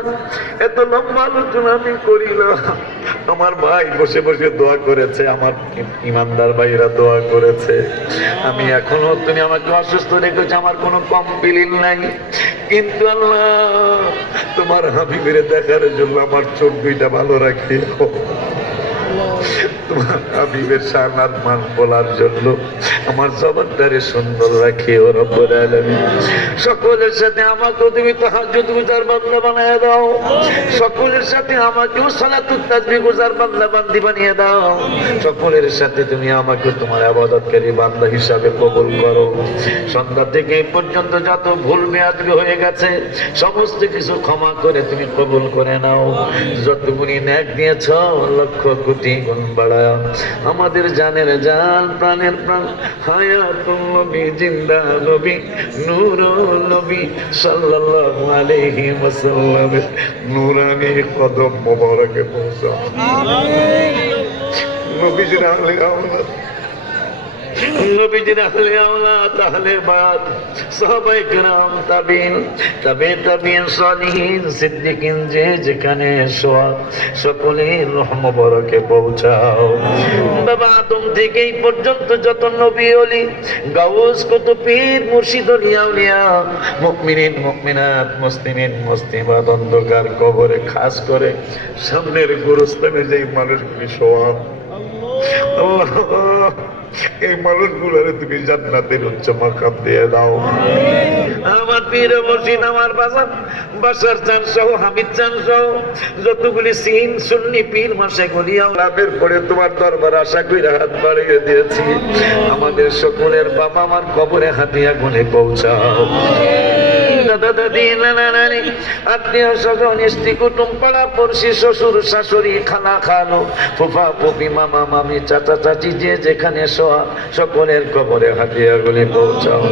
এত লম্বা আলোচনা আমি করি না আমার ভাই বসে বসে দোয়া করেছে আমার ইমানদার ভাইরা দোয়া করেছে আমি এখনো তুমি আমাকে অসুস্থ রেখেছো আমার কোনো কমপ্লেইন নাই কিন্তু আল্লাহ তোমার হাবিবের দেখার জন্য আমার চোখ 2টা ভালো রাখিও তোমার হাবিবের শানাত মান বলার জন্য আমার জবানটারে সুন্দর রাখিও রব্বুল আলামিন। সকলের সাথে আমাকেও তুমি তাহাজ্জুদ গুজার বান্দা বানায় দাও, সকলের সাথে আমাকেও সালাতুত তাসবিহ গুজার বান্দা বান্দি বানিয়ে দাও, সকলের সাথে তুমি আমাকে তোমার ইবাদতকারী বান্দা হিসাবে কবুল করো। সন্ধ্যা থেকে এই পর্যন্ত যত ভুল বেয়াদবি হয়ে গেছে সমস্ত কিছু ক্ষমা করে তুমি কবুল করে নাও। যতগুলি নেক দিয়েছ লক্ষ কোটি গুণ বাড়াও। আমাদের জানের জান প্রাণের প্রাণ হায়াতুল নবী জিন্দা নবী নূরুল নবী সাল্লাল্লাহু আলাইহি ওয়াসাল্লাম নূরানি কদম মোবারকে পৌঁছা। নবীজির আহলে আওলাদ, নবীজির আহলে আওলাদ, আহলে বায়াত, সাহাবায়ে কেরাম, তাবিঈন, তাবিঈন, সালিহিন, সিদ্দিকিন, যে যেখানে শোয়া সকলের রূহ মোবারকে পৌঁছাও। বাবা আদম থেকে এই পর্যন্ত যত নবী ওলি গাউস কুতুব পীর মুর্শিদ আউলিয়া মুমিনিন মুমিনাত মুসলিমিন মুসলিমাত অন্ধকার কবরে খাস করে সামনের গোরস্থানে যেই মানুষগুলি শোয়া আল্লাহ এই মানুষগুলোরে তুমি জান্নাতের উচ্চ মাকাম দিয়ে দাও। আমার পীর মুর্শিদ আমার বাজার বাসার চান সহ হামিদ চান সহ যতগুলি সিন সুন্নি পীর মাশায়েখুল আওলাদের পরে তোমার দরবার আশা কইরা হাত বাড়িয়ে দিয়েছি। আমাদের সকলের বাবা আমার কবরে হাতিয়া গুনে পৌঁছাও। দাদা দাদি নানা নানি আত্মীয় স্বজন স্ত্রী কুটুম পাড়া পড়শি শ্বশুর শাশুড়ি খালা খালো ফুফা ফুফি মামা মামি চাচা চাচি যে যেখানে শোয়া সকলের কবরে হাতিয়াগুলি পৌঁছাও।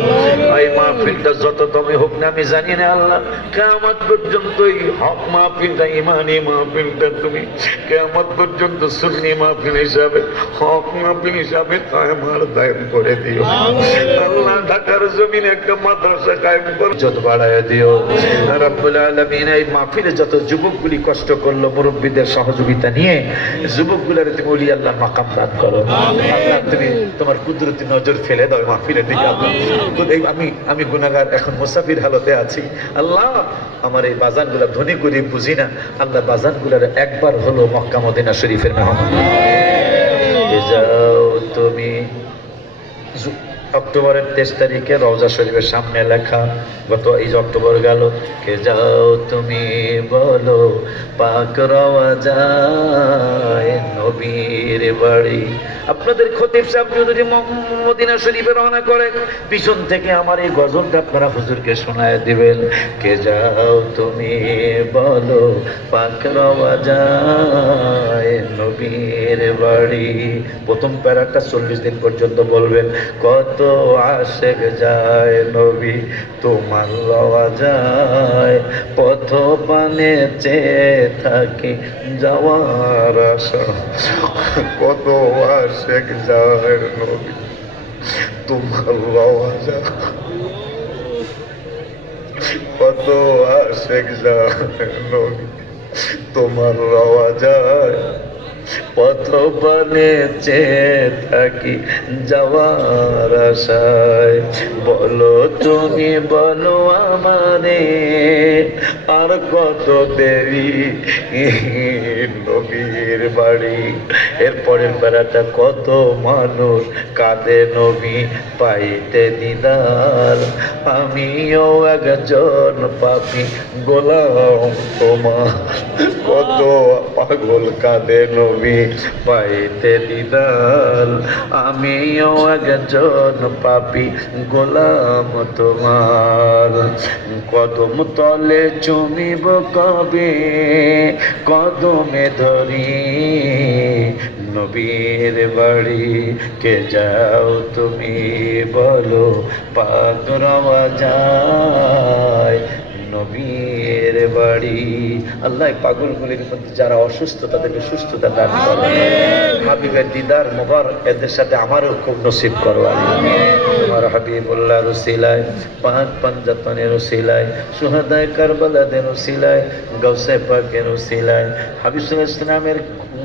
এই মাহফিলটা যততমই হোক না আমি জানি না আল্লাহ, কিয়ামত পর্যন্ত এই হক মাহফিলটা ইমানি মাহফিলটা তুমি কিয়ামত পর্যন্ত সুন্নি মাহফিল হিসাবে হক মাহফিল হিসাবে কায়েম আর দায়েম করে দিও আল্লাহ। ঢাকার জমিনে একটা মাদ্রাসা কায়েম করে যত বাড়ায় দিও রব্বুল আলামিন। এই মাহফিলে যত যুবকগুলি কষ্ট করলো মুরব্বীদের সহযোগিতা নিয়ে যুবকগুলোর তুমি ওলি আল্লাহর মাকাম দান করো আল্লাহ। তুমি তোমার কুদরতি নজর ফেলে দাও মাহফিলের দিকে আল্লাহ। আমি গুনাহগার এখন মুসাফির হালতে আছি আল্লাহ। আমার এই বাজানগুলা ধনী গরিব বুঝি না আল্লাহ, বাজানগুলার একবার হলো মক্কা মদিনা শরীফের মেহমান যাও তুমি। অক্টোবরের 23 তারিখে রওজা শরীফের সামনে লেখা, গত এই যে অক্টোবর গেল, কে যাও তুমি বলো পাক রওজায় নবীর বাড়ি। আপনাদের খতিব সাহেব যদি মদিনা শরীফে রওনা করে পিছন থেকে আমার এই গজলটা আপনারা হুজুরকে শোনায় দিবেন। কে যাও তুমি বলো পাক রওজায় নবীর বাড়ি। প্রথম প্যারাটা 40 দিন পর্যন্ত বলবেন। কত আশেক যায় নবী তোমার রওজায়, পথ পানে চেয়ে থাকি যাওয়ার আশা। কত আশেক যায় নবী তোমার রওজায়, কত আশেক যায় নবী তোমার রওজায়, পথ পানে চেয়ে থাকি যাওয়ার আশায়। বলো তুমি বলো আমারে আর কত দেরি নবীর বাড়ি। এরপরের বেড়াটা কত মানুষ কাঁদে নবী পাইতে দিদার, আমিও একজন পাপী গোলাম তোমার। কত পাগল কাঁদে নবী পাইতে দিদার, আমিও একজন পাপী গোলাম তোমার। কদম তলে চুমিব কবে কদমে ধরি নবীর বাড়ি। কে যাও তুমি বলো পাক রওজায় নবীর বাড়ি। আল্লাহ পাগলগুলির মধ্যে যারা অসুস্থ তাদেরকে সুস্থতা দান করো। হাবিবের দিদার মোবারক এদের সাথে আমারও খুব নসিব করো আল্লাহ। তোমার হাবিবুল্লাহর উসিলায়, পাক পাঞ্জাতনের উসিলায়, সুহাদায়ে কারবালাদের উসিলায়, গাউসে পাকের উসিলায়, হাবিব সাল্লাল্লাহু আলাইহি ওয়াসাল্লামের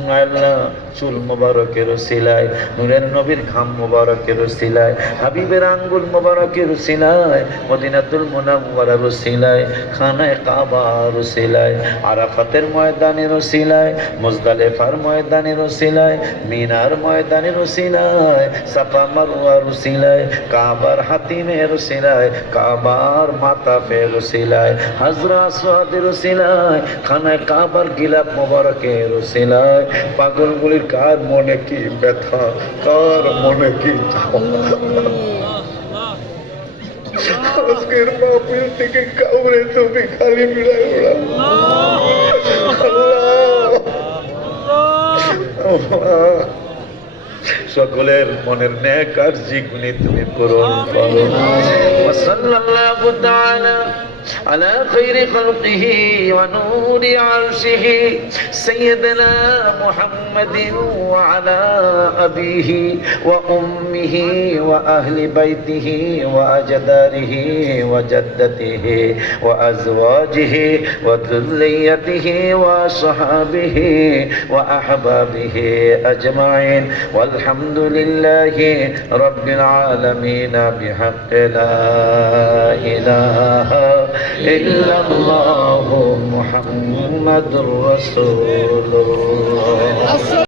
আল্লাহ চুল মোবারকের সিলায়, নূরের নবীর ঘাম মোবারকের সিলায়, হাবিবের আঙ্গুল মোবারকের সিলায়, মদিনাতুল মুনাওয়ারার সিলায়, খানায় কাবার সিলায়, আরাফাতের ময়দানের সিলায়, মুজদালিফার ময়দানের সিলায়, মিনার ময়দানের সিলায়, সাফা মারওয়ার সিলায়, কাবার হাতিমের সিলায়, কাবার মাতাফের সিলায়, হাজরা আসওয়াদের সিলায়, খানায় কাবার গিলাফ মোবারকের সিলায়, পাগলগুলির কার মনে কি ব্যথা, কার মনে কি চাওয়া, আজকের মাহফিল থেকে কাউরে তুমি খালি বিড়াই ওড়া আল্লাহ, সকলের মনের নেক আর জিগুনি তুমি পূরণ করো। সাল্লাল্লাহু তাআলা على خير خلقه ونور عرشه سيدنا محمد وعلى أبيه وأمه وأهل بيته وأجداره وجدته وأزواجه وذريته وصحابه وأحبابه أجمعين والحمد لله رب العالمين بحق لا إله إلا الله محمد رسول الله.